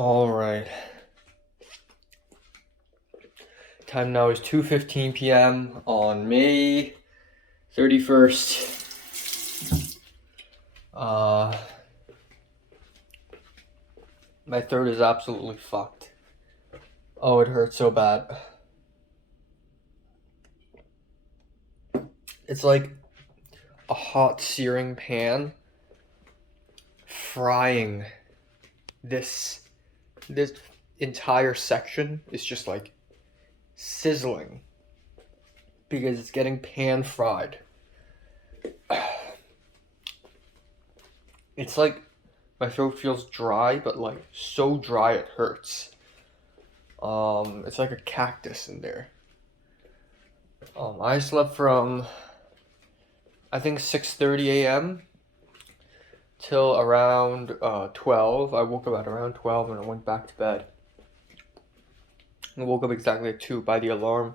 All right. Time now is 2:15 p.m. on May 31st. My throat is absolutely fucked. Oh, it hurts so bad. It's like a hot searing pan frying this this entire section is just like sizzling because it's getting pan fried. It's like my throat feels dry, but like so dry it hurts. It's like a cactus in there. I slept from I think 6:30 a.m. till around 12. I woke up at around 12 and I went back to bed. I woke up exactly at 2 by the alarm.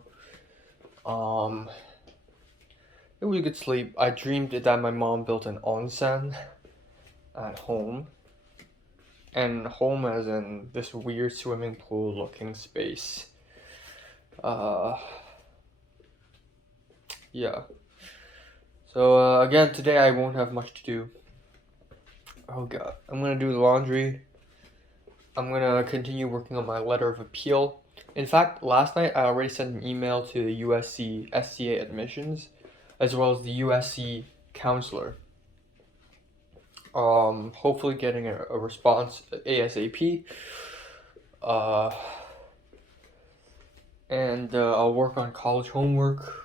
Um, it was a good sleep. I dreamed that my mom built an onsen at home. And home as in this weird swimming pool looking space. Uh, yeah. So again, today I won't have much to do. Oh god. I'm gonna do the laundry. I'm gonna continue working on my letter of appeal. In fact, last night I already sent an email to the USC SCA admissions, as well as the USC counselor. Hopefully getting a response ASAP. Uh, and I'll work on college homework.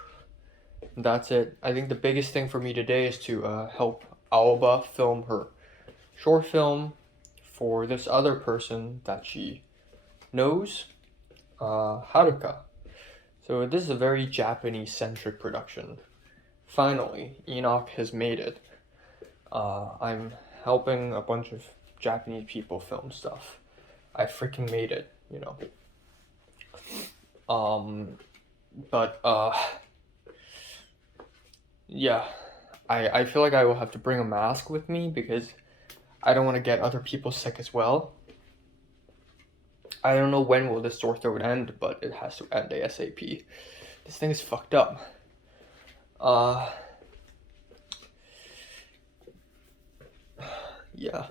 That's it. I think the biggest thing for me today is to help Alba film her short film for this other person that she knows, Haruka. So this is a very Japanese-centric production. Finally, Enoch has made it. I'm helping a bunch of Japanese people film stuff. I freaking made it, you know. But yeah, I feel like I will have to bring a mask with me because I don't want to get other people sick as well. I don't know when will this sore throat end, but it has to end ASAP. This thing is fucked up. Yeah.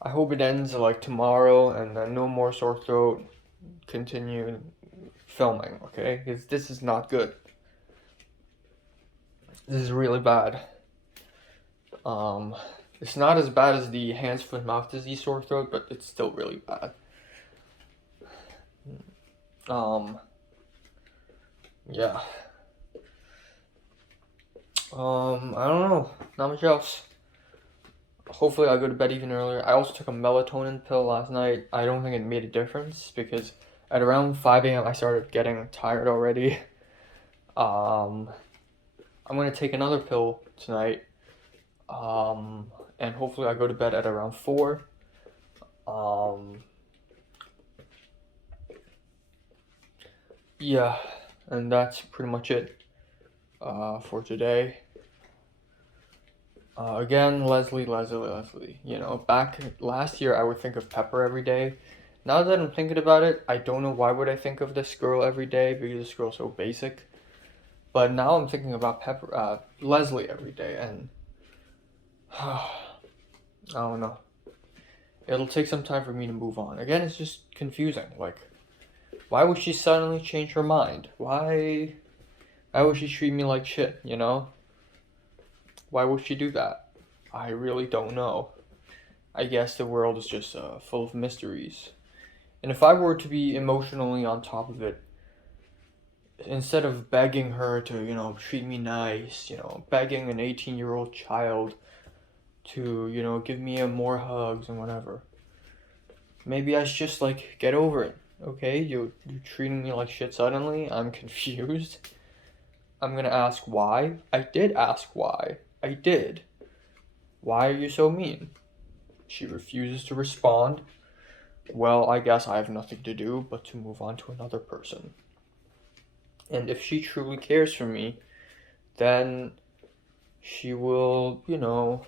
I hope it ends like tomorrow and then no more sore throat. Continue filming, okay? Because this is not good. This is really bad. It's not as bad as the hands, foot, mouth disease sore throat, but it's still really bad. Yeah. I don't know. Not much else. Hopefully I'll go to bed even earlier. I also took a melatonin pill last night. I don't think it made a difference because at around 5 a.m. I started getting tired already. I'm gonna take another pill tonight. And hopefully I go to bed at around 4. Yeah, and that's pretty much it for today. Again, Leslie. You know, back last year I would think of Pepper every day. Now that I'm thinking about it, I don't know why would I think of this girl every day because this girl's so basic. But now I'm thinking about Leslie every day, and I don't know. It'll take some time for me to move on. Again, it's just confusing. Like, why would she suddenly change her mind? Why would she treat me like shit, you know? Why would she do that? I really don't know. I guess the world is just full of mysteries. And if I were to be emotionally on top of it, instead of begging her to, you know, treat me nice, you know, begging an 18-year-old child to, you know, give me more hugs and whatever, maybe I should just, like, get over it, okay? You're treating me like shit suddenly. I'm confused. I'm gonna ask why. I did ask why. I did. Why are you so mean? She refuses to respond. Well, I guess I have nothing to do but to move on to another person. And if she truly cares for me, then she will, you know,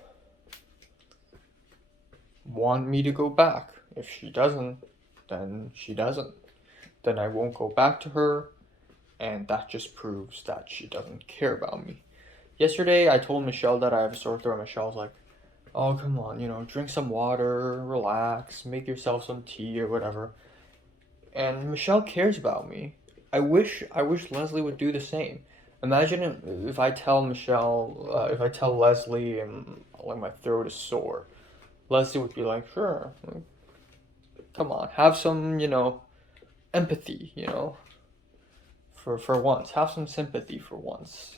want me to go back If she doesn't, then she doesn't. Then I won't go back to her, and that just proves that she doesn't care about me. Yesterday, I told Michelle that I have a sore throat. Michelle's like, oh, come on, drink some water, relax, make yourself some tea or whatever. And Michelle cares about me. I wish Leslie would do the same. Imagine if I tell Michelle, if I tell Leslie and like my throat is sore, Leslie would be like, sure, come on, have some, empathy, for once, have some sympathy for once,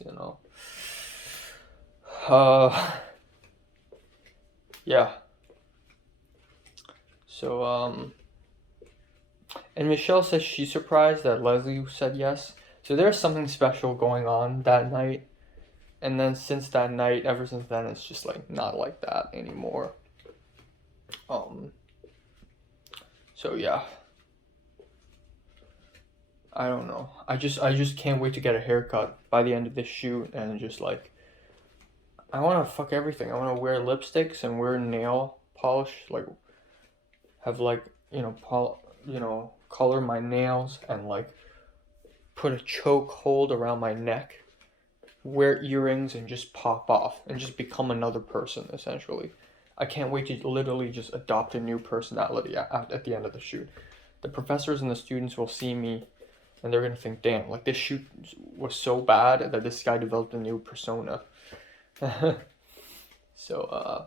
yeah. So, and Michelle says she's surprised that Leslie said yes. So there's something special going on that night. And then since that night, ever since then, it's just like not like that anymore. So yeah. I don't know. I just can't wait to get a haircut by the end of this shoot and just like I want to fuck everything. I want to wear lipsticks and wear nail polish, like have like, color my nails and like put a choke hold around my neck, wear earrings and just pop off and just become another person essentially. I can't wait to literally just adopt a new personality at the end of the shoot. The professors and the students will see me and they're gonna think, damn, like this shoot was so bad that this guy developed a new persona. So,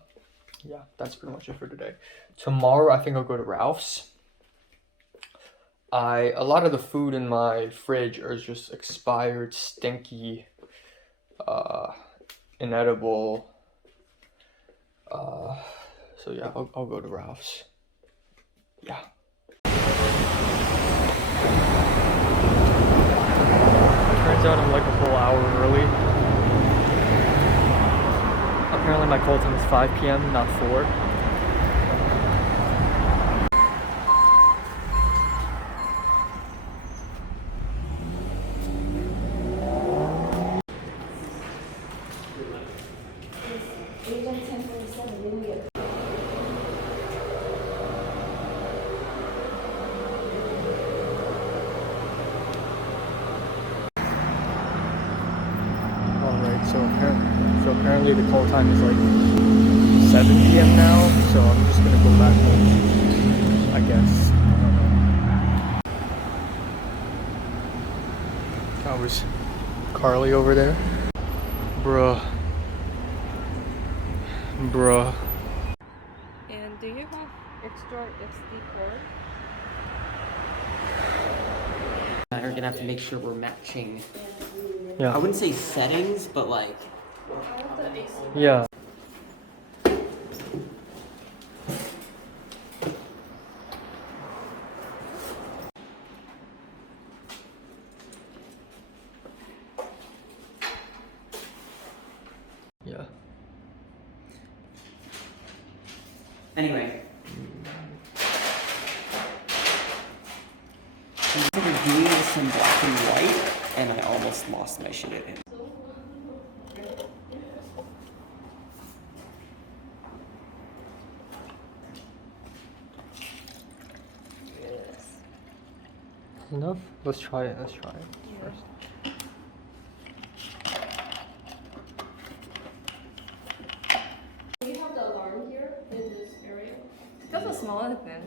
yeah, that's pretty much it for today. Tomorrow, I think I'll go to Ralph's. A lot of the food in my fridge are just expired, stinky, inedible. So yeah, I'll go to Ralph's. Yeah. Turns out I'm like a whole hour early. Apparently my call time is 5 p.m., not 4. Alright, so apparently the call time is like 7 p.m. now, so I'm just gonna go back home, I guess. That was Carly over there. Bruh. And do you have extra SD card? We're gonna have to make sure we're matching. Yeah. I wouldn't say settings, but like. Yeah. Yeah. Anyway. So we're doing this in black and white, and I almost lost my shit at it. Enough? Let's try it first. Do you have the alarm here in this area? That's a smaller thing.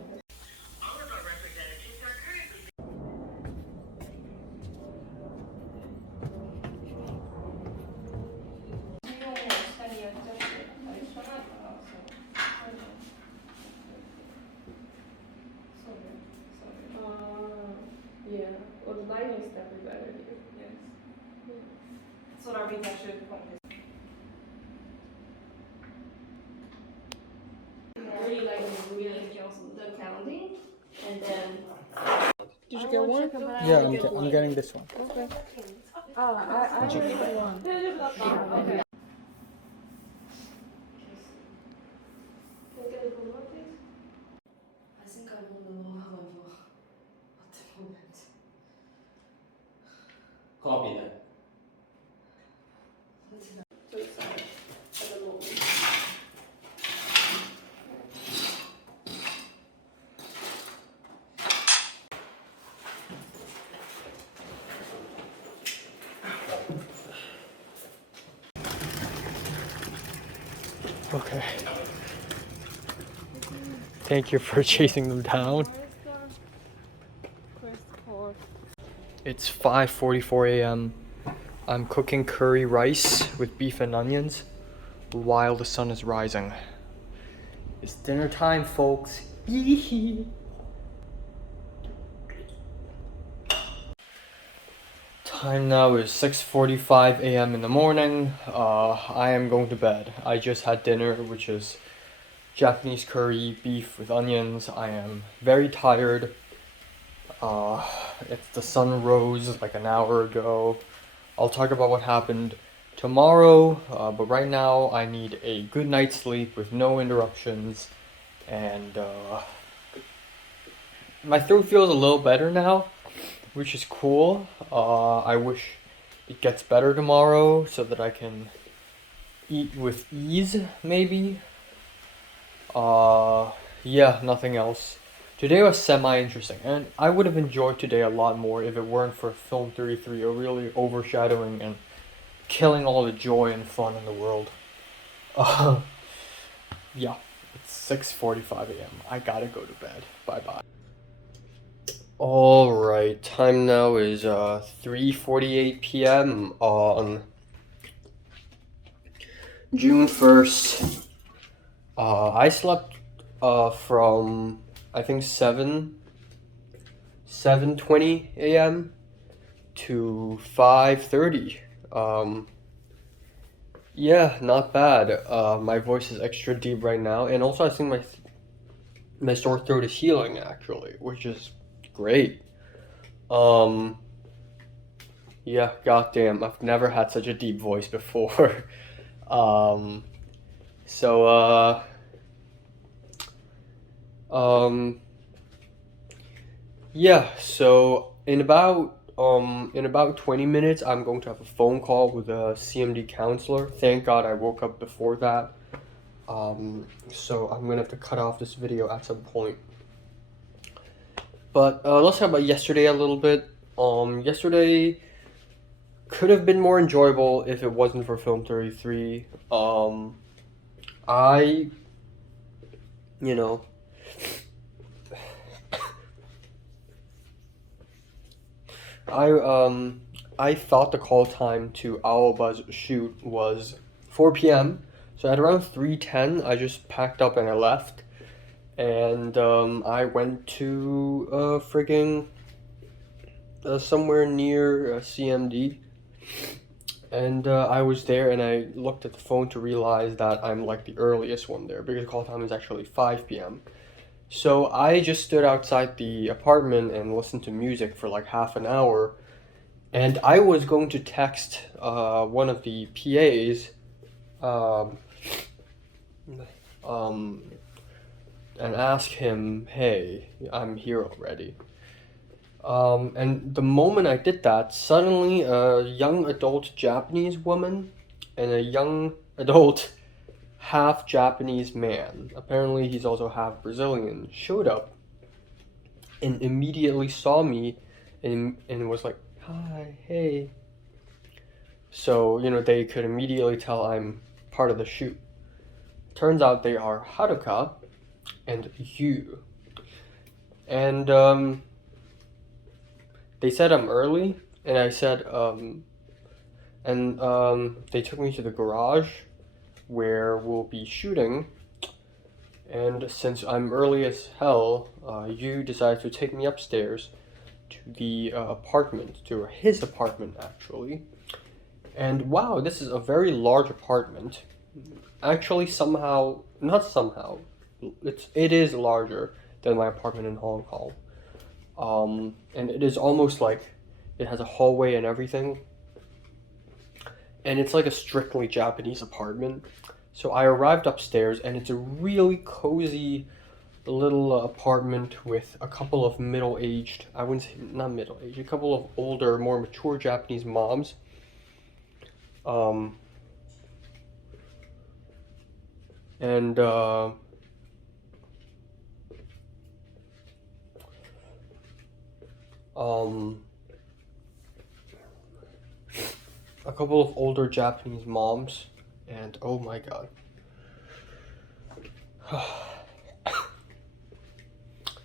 Yeah, well the lighting is definitely better here. Yes. Så da blir det kanskje Really like the counting and then Did you get one? Yeah, I'm getting this one. Okay. Oh, I should get one. okay. I think I'm on the low level at the moment. Copy that. So it's at the moment. Okay. Thank you for chasing them down. It's 5:44 a.m. I'm cooking curry rice with beef and onions while the sun is rising. It's dinner time, folks. Yee-hee. Time now is 6:45 a.m. in the morning. I am going to bed. I just had dinner, which is Japanese curry, beef with onions. I am very tired. The sun rose like an hour ago. I'll talk about what happened tomorrow, but right now I need a good night's sleep with no interruptions, and my throat feels a little better now, which is cool. I wish it gets better tomorrow so that I can eat with ease, maybe. Yeah, nothing else. Today was semi-interesting, and I would have enjoyed today a lot more if it weren't for Film 33 really overshadowing and killing all the joy and fun in the world. Yeah, it's 6:45 a.m. I gotta go to bed. Bye-bye. Alright, time now is 3:48 p.m. on June 1st. I slept from I think 7:20 a.m. to 5:30. Yeah, not bad. My voice is extra deep right now, and also I think my sore throat is healing actually, which is great. Yeah, goddamn, I've never had such a deep voice before. So yeah, so in about 20 minutes I'm going to have a phone call with a CMD counselor. Thank God I woke up before that. So I'm gonna have to cut off this video at some point. But let's talk about yesterday a little bit. Yesterday could have been more enjoyable if it wasn't for Film 33. I, you know, I thought the call time to Owlbuzz shoot was 4 p.m. So at around 3:10, I just packed up and I left. And I went to frigging somewhere near CMD. And I was there and I looked at the phone to realize that I'm like the earliest one there because call time is actually 5 p.m. So I just stood outside the apartment and listened to music for like half an hour. And I was going to text one of the PAs and ask him, hey, I'm here already. And the moment I did that, suddenly a young adult Japanese woman and a young adult half Japanese man, apparently he's also half Brazilian, showed up and immediately saw me and was like, hi, hey. So, you know, they could immediately tell I'm part of the shoot. Turns out they are Haruka and Yu. And they said I'm early, and I said, they took me to the garage where we'll be shooting. And since I'm early as hell, Yu decided to take me upstairs to the apartment, to his apartment actually. And wow, this is a very large apartment. Actually, it is larger than my apartment in Hong Kong. And it is almost like it has a hallway and everything. And it's like a strictly Japanese apartment. So I arrived upstairs and it's a really cozy little apartment with a couple of middle-aged, I wouldn't say not middle-aged, a couple of older, more mature Japanese moms. A couple of older Japanese moms, and oh my god.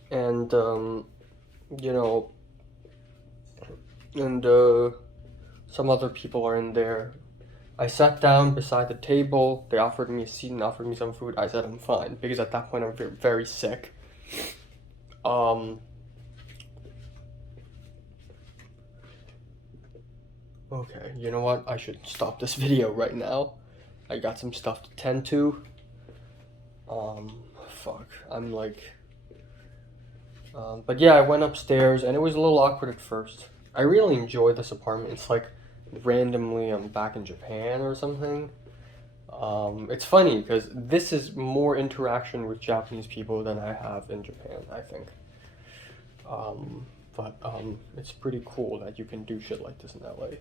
And you know, and some other people are in there. I sat down beside the table. They offered me a seat and offered me some food. I said I'm fine because at that point I'm very sick. Okay, you know what? I should stop this video right now. I got some stuff to tend to. Fuck. I'm like... but yeah, I went upstairs and it was a little awkward at first. I really enjoy this apartment. It's like randomly I'm back in Japan or something. It's funny because this is more interaction with Japanese people than I have in Japan, I think. But it's pretty cool that you can do shit like this in LA.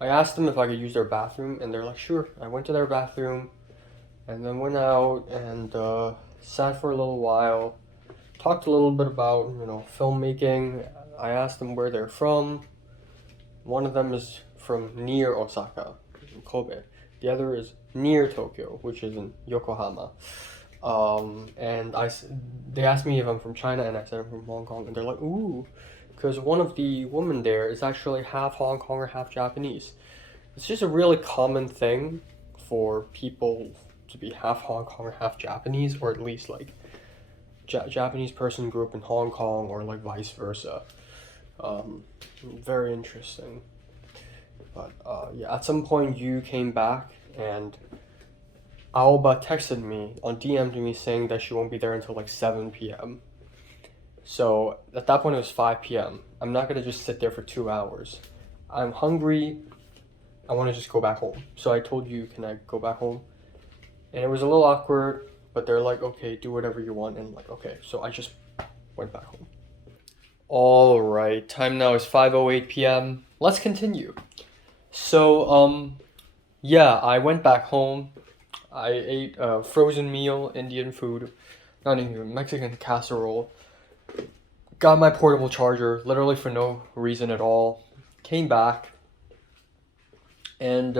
I asked them if I could use their bathroom, and they're like, sure. I went to their bathroom, and then went out and sat for a little while, talked a little bit about, you know, filmmaking. I asked them where they're from. One of them is from near Osaka, in Kobe. The other is near Tokyo, which is in Yokohama. And they asked me if I'm from China, and I said I'm from Hong Kong, and they're like, ooh, because one of the women there is actually half Hong Konger, half Japanese. It's just a really common thing for people to be half Hong Kong or half Japanese, or at least like Japanese person grew up in Hong Kong, or like vice versa. Very interesting. But yeah, at some point you came back and Aoba texted me on DM'd me saying that she won't be there until like 7 p.m. So at that point it was 5 p.m. I'm not gonna just sit there for 2 hours. I'm hungry. I want to just go back home. So I told you, can I go back home? And it was a little awkward, but they're like, okay, do whatever you want. And I'm like, okay. So I just went back home. All right, time now is 5:08 p.m. Let's continue. So, yeah, I went back home. I ate a frozen meal, Indian food, not Indian, Mexican casserole. Got my portable charger, literally for no reason at all. Came back and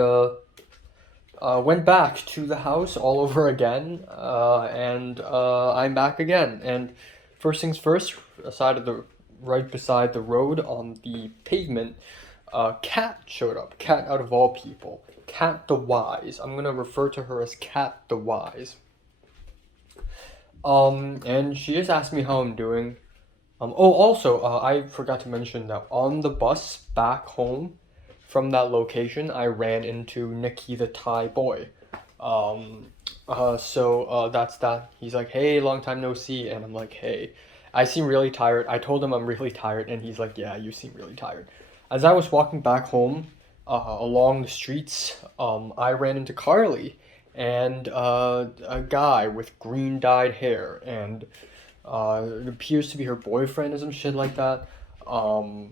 went back to the house all over again. And I'm back again. And first things first, right beside the road on the pavement, Cat showed up. Cat out of all people. Cat the Wise. I'm gonna refer to her as Cat the Wise. And she just asked me how I'm doing. Also, I forgot to mention that on the bus back home from that location, I ran into Nikki the Thai boy. So that's that. He's like, hey, long time no see. And I'm like, hey, I seem really tired. I told him I'm really tired. And he's like, yeah, you seem really tired. As I was walking back home along the streets, I ran into Carly and a guy with green dyed hair. And it appears to be her boyfriend or some shit like that. Yeah,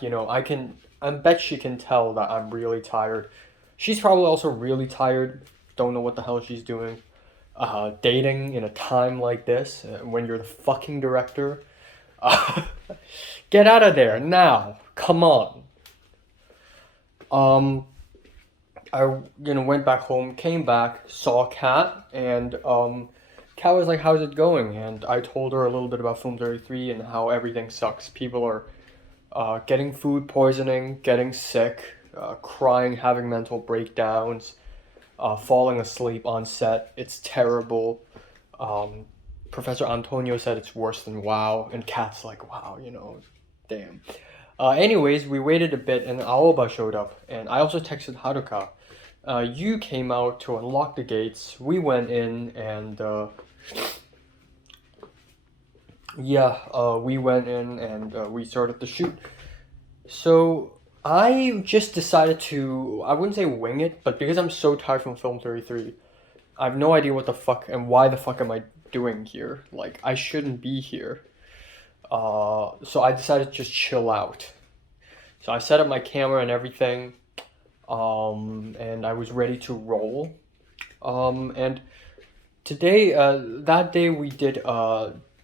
you know, I bet she can tell that I'm really tired. She's probably also really tired. Don't know what the hell she's doing. Dating in a time like this, when you're the fucking director. Get out of there now. Come on. I went back home, came back, saw Kat, and Kat was like, how's it going? And I told her a little bit about Film 33 and how everything sucks. People are getting food poisoning, getting sick, crying, having mental breakdowns, falling asleep on set. It's terrible. Professor Antonio said it's worse than WoW, and Kat's like, wow, you know, damn. Anyways, we waited a bit, and Aoba showed up, and I also texted Haruka. You came out to unlock the gates. We went in, and we went in, and we started the shoot. So I just decided to, I wouldn't say wing it, but because I'm so tired from Film 33, I have no idea what the fuck and why the fuck am I doing here. Like, I shouldn't be here. So I decided to just chill out. So I set up my camera and everything, and I was ready to roll. And today, that day we did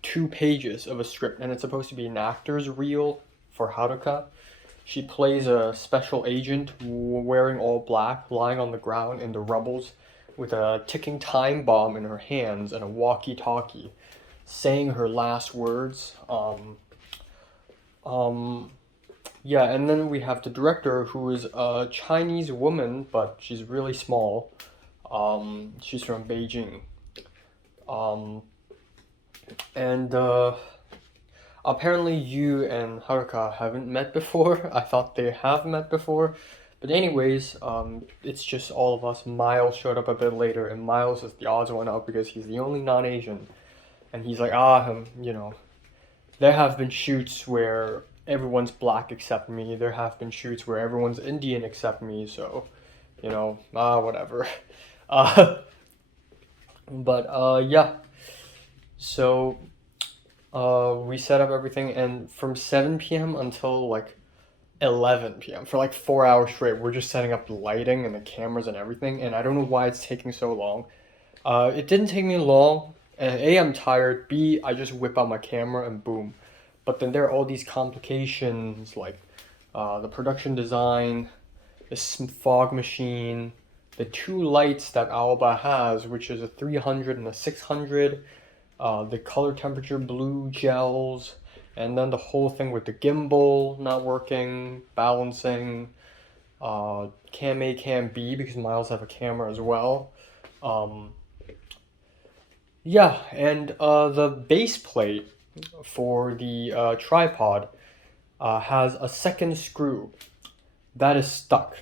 2 pages of a script, and it's supposed to be an actor's reel for Haruka. She plays a special agent wearing all black, lying on the ground in the rubbles with a ticking time bomb in her hands and a walkie-talkie, saying her last words. Yeah, and then we have the director, who is a Chinese woman, but she's really small. She's from Beijing. And apparently you and Haruka haven't met before. I thought they have met before. But anyways, it's just all of us. Miles showed up a bit later, and Miles is the odds one out because he's the only non-Asian. And he's like, you know, there have been shoots where everyone's black except me. There have been shoots where everyone's Indian except me, so, you know, whatever. Yeah. So, we set up everything, and from 7 p.m. until like 11 p.m. for like 4 hours straight, we're just setting up the lighting and the cameras and everything, and I don't know why it's taking so long. It didn't take me long. A, I'm tired. B, I just whip out my camera and boom. But then there are all these complications like the production design, the fog machine, the two lights that Aoba has, which is a 300 and a 600, the color temperature blue gels, and then the whole thing with the gimbal not working, balancing, cam A, cam B, because Miles have a camera as well. Yeah, and the base plate for the tripod has a second screw that is stuck.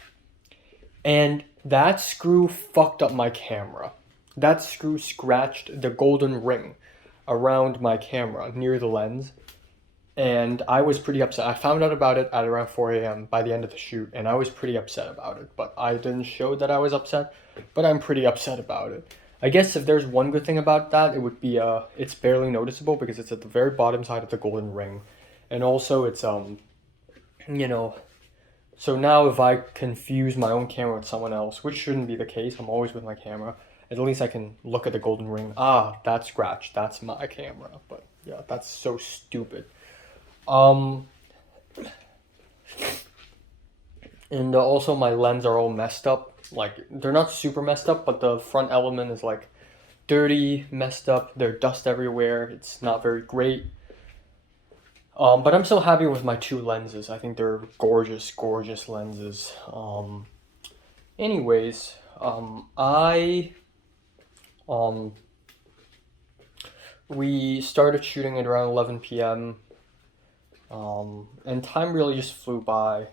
And that screw fucked up my camera. That screw scratched the golden ring around my camera near the lens. And I was pretty upset. I found out about it at around 4 a.m. by the end of the shoot, and I was pretty upset about it. But I didn't show that I was upset, but I'm pretty upset about it. I guess if there's one good thing about that, it would be it's barely noticeable because it's at the very bottom side of the golden ring. And also it's you know, so now if I confuse my own camera with someone else, which shouldn't be the case, I'm always with my camera, at least I can look at the golden ring. That scratch, that's my camera. But yeah, that's so stupid. And also my lens are all messed up. Like, they're not super messed up, but the front element is like dirty, messed up. There's dust everywhere. It's not very great. But I'm still happy with my two lenses. I think they're gorgeous, gorgeous lenses. Anyways, we started shooting at around 11 p.m. And time really just flew by.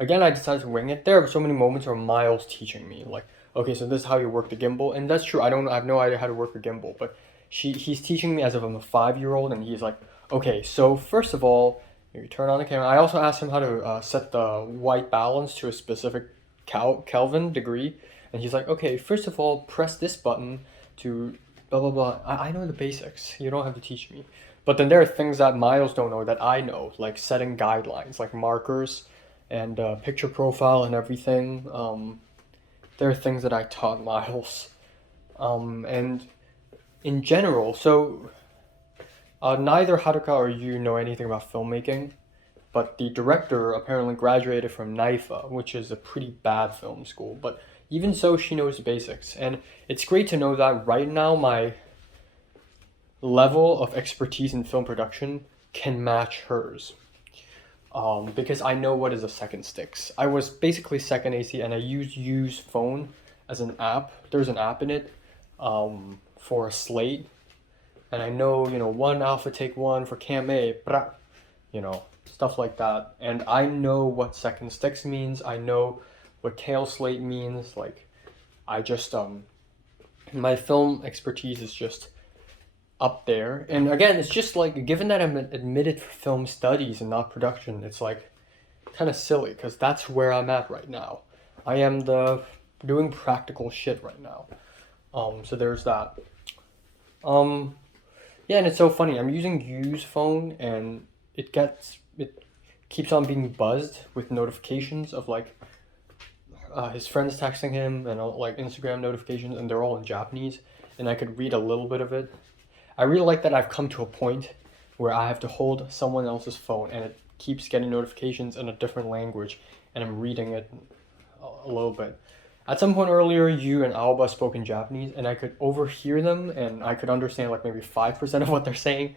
Again, I decided to wing it. There are so many moments where Miles teaching me, like, okay, so this is how you work the gimbal, and that's true. I have no idea how to work a gimbal, but he's teaching me as if I'm a 5-year-old, and he's like, okay, so first of all, you turn on the camera. I also asked him how to set the white balance to a specific Kelvin degree, and he's like, okay, first of all, press this button to blah blah blah. I know the basics. You don't have to teach me. But then there are things that Miles don't know that I know, like setting guidelines, like markers, and picture profile and everything. There are things that I taught Miles. And in general, so neither Haruka or you know anything about filmmaking, but the director apparently graduated from NIFA, which is a pretty bad film school. But even so, she knows the basics. And it's great to know that right now my level of expertise in film production can match hers. Because I know what is a second sticks. I was basically second AC, and I use phone as an app. There's an app in it for a slate, and I know, one alpha take one for cam A, stuff like that. And I know what second sticks means. I know what tail slate means. Like, I just my film expertise is just up there. And again, it's just like, given that I'm admitted for film studies and not production, it's like kind of silly because that's where I'm at right now. I am doing practical shit right now. So there's that. Yeah, and it's so funny. I'm using Yu's phone, and it keeps on being buzzed with notifications of like his friends texting him and like Instagram notifications, and they're all in Japanese, and I could read a little bit of it. I really like that I've come to a point where I have to hold someone else's phone and it keeps getting notifications in a different language, and I'm reading it a little bit. At some point earlier, you and Aoba spoke in Japanese, and I could overhear them, and I could understand like maybe 5% of what they're saying.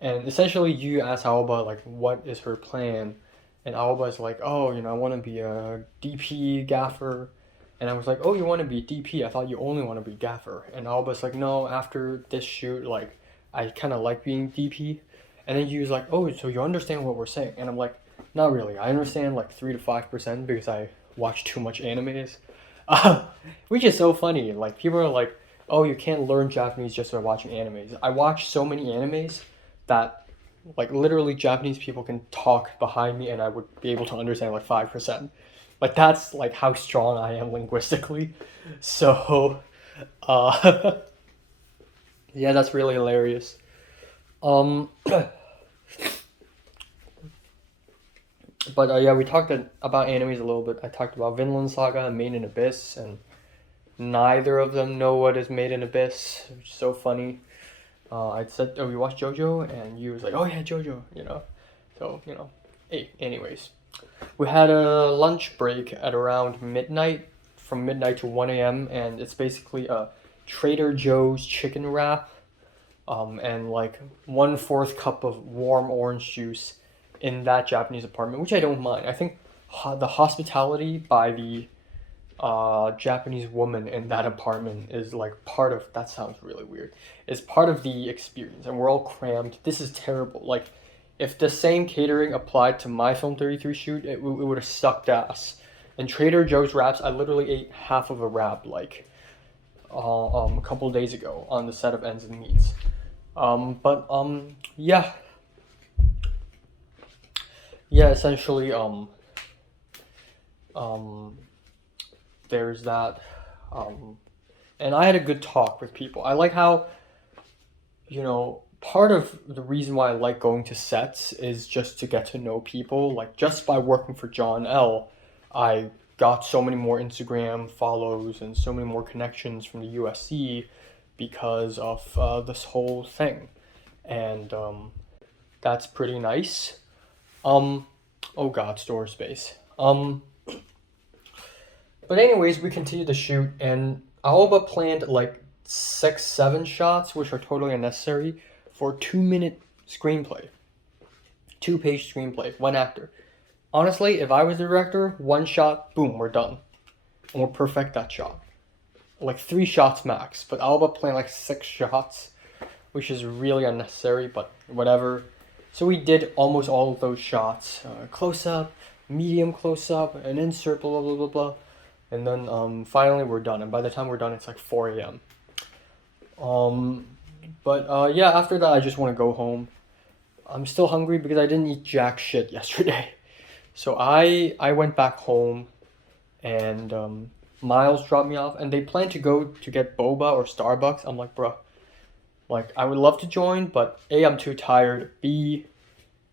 And essentially, you asked Aoba like, what is her plan? And Aoba is like, oh, I want to be a DP gaffer. And I was like, oh, you want to be DP? I thought you only want to be gaffer. And Aoba's like, no, after this shoot, like, I kind of like being DP. And then you was like, oh, so you understand what we're saying? And I'm like, not really. I understand like 3 to 5% because I watch too much animes. Which is so funny. Like, people are like, oh, you can't learn Japanese just by watching animes. I watch so many animes that, like, literally Japanese people can talk behind me and I would be able to understand like 5%. Like, that's like how strong I am linguistically. So, yeah, that's really hilarious. But yeah, we talked about animes a little bit. I talked about Vinland Saga and Made in Abyss, and neither of them know what is Made in Abyss, which is so funny. I said, oh, we watched JoJo, and you was like, oh yeah, JoJo, So, hey, anyways. We had a lunch break at around midnight, from midnight to 1 a.m., and it's basically a Trader Joe's chicken wrap, and like 1/4 cup of warm orange juice in that Japanese apartment, which I don't mind. I think the hospitality by the Japanese woman in that apartment is like part of, that sounds really weird, is part of the experience, and we're all crammed. This is terrible. Like, if the same catering applied to my Film 33 shoot, it would have sucked ass. And Trader Joe's wraps, I literally ate half of a wrap like a couple days ago on the set of Ends and Meats. Yeah. Yeah, essentially, there's that, and I had a good talk with people. I like how, part of the reason why I like going to sets is just to get to know people. Like, just by working for John L., I got so many more Instagram follows and so many more connections from the USC because of this whole thing. And that's pretty nice. Oh god, storage space. But anyways, we continued to shoot, and Aoba planned like 6-7 shots, which are totally unnecessary, for a 2-minute screenplay. 2-page screenplay, 1 actor. Honestly, if I was the director, 1 shot, boom, we're done. And we'll perfect that shot. Like 3 shots max, but Aoba planned like 6 shots, which is really unnecessary, but whatever. So we did almost all of those shots. Close-up, medium close-up, an insert, blah, blah, blah, blah, blah. And then finally we're done. And by the time we're done, it's like 4 a.m. Yeah, after that, I just want to go home. I'm still hungry because I didn't eat jack shit yesterday. So I went back home, and Miles dropped me off. And they plan to go to get boba or Starbucks. I'm like, bruh. Like, I would love to join, but A, I'm too tired. B,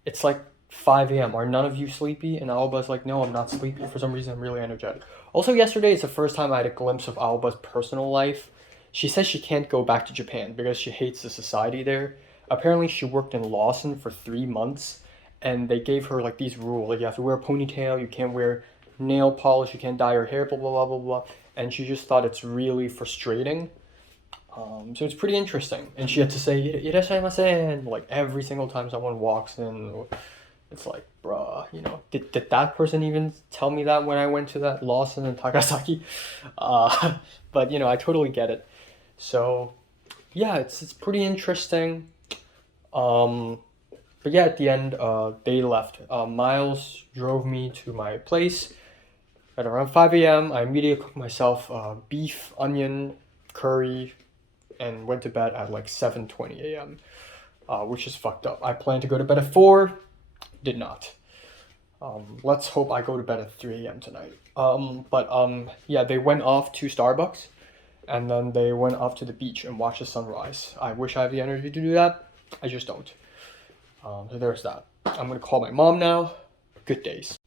it's like 5 a.m. Are none of you sleepy? And Aoba's like, no, I'm not sleepy. For some reason, I'm really energetic. Also, yesterday is the first time I had a glimpse of Aoba's personal life. She says she can't go back to Japan because she hates the society there. Apparently, she worked in Lawson for 3 months, and they gave her, like, these rules. Like, you have to wear a ponytail, you can't wear nail polish, you can't dye your hair, blah, blah, blah, blah, blah. And she just thought it's really frustrating. So it's pretty interesting. And she had to say, "Irashaimase," like every single time someone walks in. It's like, bruh, did that person even tell me that when I went to that Lawson in Takasaki? But, I totally get it. So, yeah, it's pretty interesting. But yeah, at the end, they left. Miles drove me to my place at around 5 a.m. I immediately cooked myself beef, onion, curry, and went to bed at like 7:20 a.m., which is fucked up. I planned to go to bed at 4, did not. Let's hope I go to bed at 3 a.m. tonight. Yeah, they went off to Starbucks, and then they went off to the beach and watched the sunrise. I wish I had the energy to do that. I just don't. So there's that. I'm gonna call my mom now. Good days.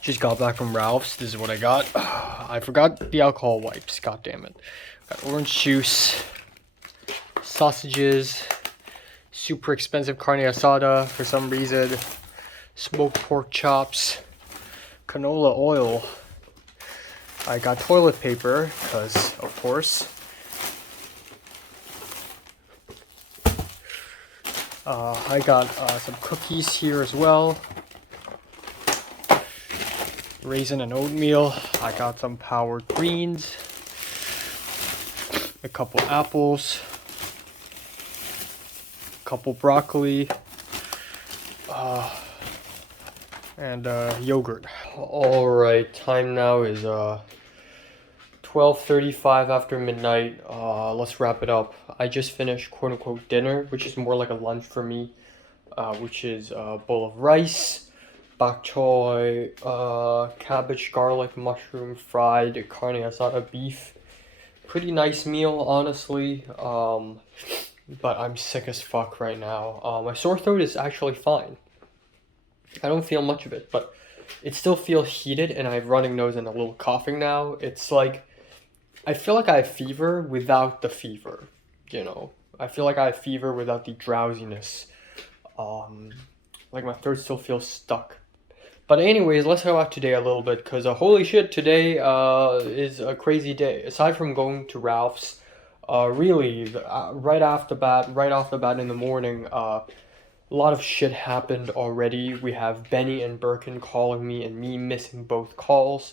Just got back from Ralph's. This is what I got. I forgot the alcohol wipes. God damn it. Got orange juice, sausages, super expensive carne asada for some reason, smoked pork chops, canola oil, I got toilet paper, because, of course. I got some cookies here as well. Raisin and oatmeal. I got some powdered greens. A couple apples. A couple broccoli. And yogurt. Alright, time now is 12:35 after midnight. Let's wrap it up. I just finished quote-unquote dinner, which is more like a lunch for me, which is a bowl of rice, bok choy, cabbage, garlic, mushroom, fried carne asada beef. Pretty nice meal, honestly, but I'm sick as fuck right now. My sore throat is actually fine. I don't feel much of it, but it still feels heated, and I have running nose and a little coughing now. It's like, I feel like I have fever without the fever, you know? I feel like I have fever without the drowsiness. Like my throat still feels stuck. But anyways, let's talk about today a little bit, because holy shit, today is a crazy day. Aside from going to Ralph's, really, right off the bat in the morning, a lot of shit happened already. We have Benny and Birkin calling me and me missing both calls.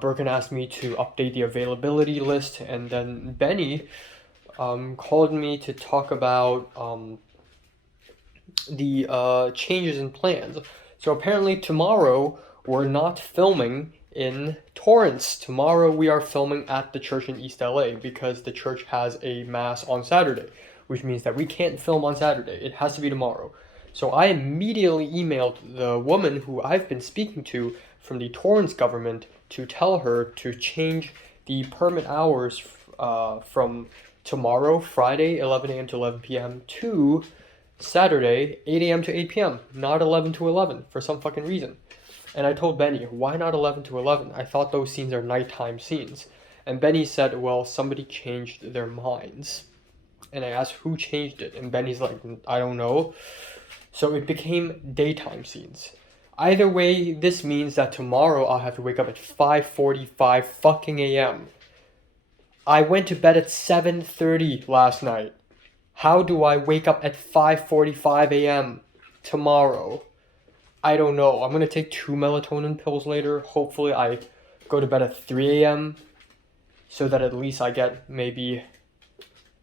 Birkin asked me to update the availability list, and then Benny called me to talk about the changes in plans. So apparently tomorrow we're not filming in Torrance. Tomorrow we are filming at the church in East LA because the church has a mass on Saturday, which means that we can't film on Saturday. It has to be tomorrow. So I immediately emailed the woman who I've been speaking to from the Torrance government to tell her to change the permit hours from tomorrow, Friday, 11 a.m. to 11 p.m. to Saturday, 8 a.m. to 8 p.m., not 11 to 11 for some fucking reason. And I told Benny, why not 11 to 11? I thought those scenes are nighttime scenes. And Benny said, well, somebody changed their minds. And I asked who changed it, and Benny's like, I don't know. So it became daytime scenes. Either way, this means that tomorrow I'll have to wake up at 5:45 fucking a.m. I went to bed at 7:30 last night. How do I wake up at 5:45 a.m. tomorrow? I don't know. I'm gonna take 2 melatonin pills later. Hopefully I go to bed at 3 a.m. so that at least I get maybe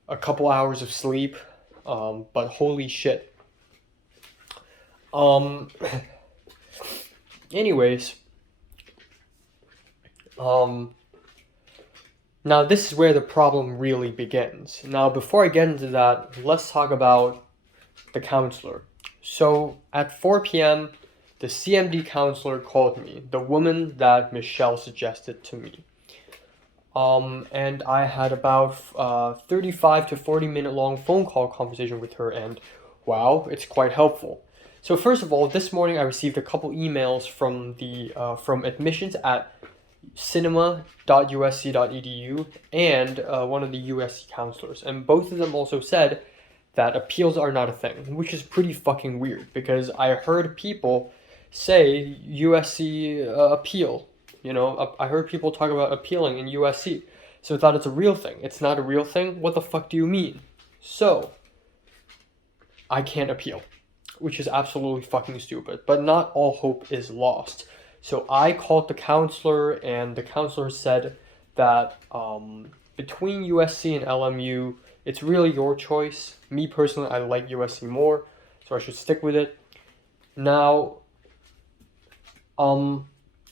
a couple hours of sleep. But holy shit. Anyways. Now this is where the problem really begins. Now before I get into that, let's talk about the counselor. So at 4 p.m., the CMD counselor called me, the woman that Michelle suggested to me. And I had about 35 to 40 minute long phone call conversation with her, and wow, it's quite helpful. So first of all, this morning I received a couple emails from the from admissions at cinema.usc.edu and one of the USC counselors, and both of them also said that appeals are not a thing, which is pretty fucking weird because I heard people say USC appeal. You know, I heard people talk about appealing in USC, so I thought it's a real thing. It's not a real thing. What the fuck do you mean? So I can't appeal, which is absolutely fucking stupid. But not all hope is lost. So I called the counselor, and the counselor said that between USC and LMU, it's really your choice. Me personally, I like USC more, so I should stick with it. Now,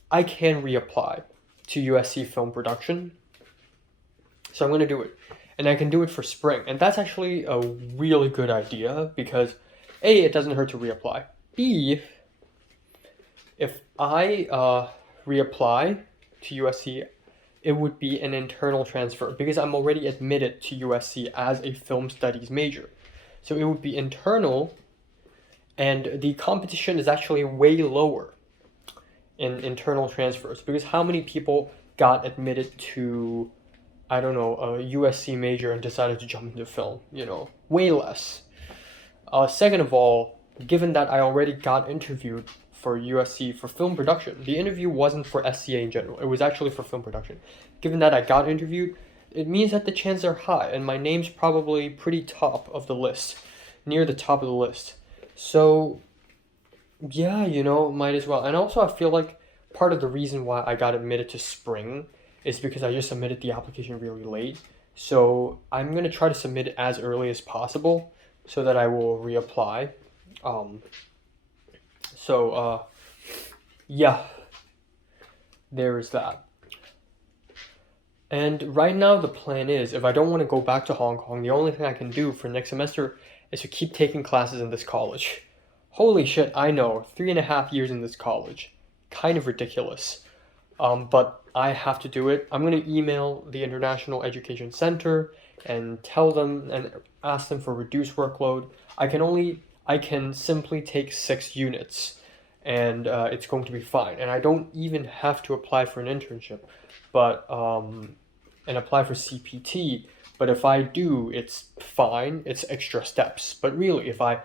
I can reapply to USC film production, so I'm going to do it. And I can do it for spring. And that's actually a really good idea because A, it doesn't hurt to reapply. B, if I reapply to USC, it would be an internal transfer because I'm already admitted to USC as a film studies major. So it would be internal, and the competition is actually way lower in internal transfers because how many people got admitted to, I don't know, a USC major and decided to jump into film? You know, way less. Second of all, given that I already got interviewed for USC for film production. The interview wasn't for SCA in general. It was actually for film production. Given that I got interviewed, it means that the chances are high, and my name's probably pretty top of the list, near the top of the list. So, yeah, you know, might as well. And also, I feel like part of the reason why I got admitted to spring is because I just submitted the application really late. So I'm gonna try to submit it as early as possible so that I will reapply. Yeah, there is that. And right now the plan is, if I don't want to go back to Hong Kong, the only thing I can do for next semester is to keep taking classes in this college. Holy shit, I know, 3.5 years in this college. Kind of ridiculous. But I have to do it. I'm going to email the International Education Center and tell them and ask them for reduced workload. I can simply take 6 units and it's going to be fine. And I don't even have to apply for an internship, but and apply for CPT. But if I do, it's fine. It's extra steps. But really, if I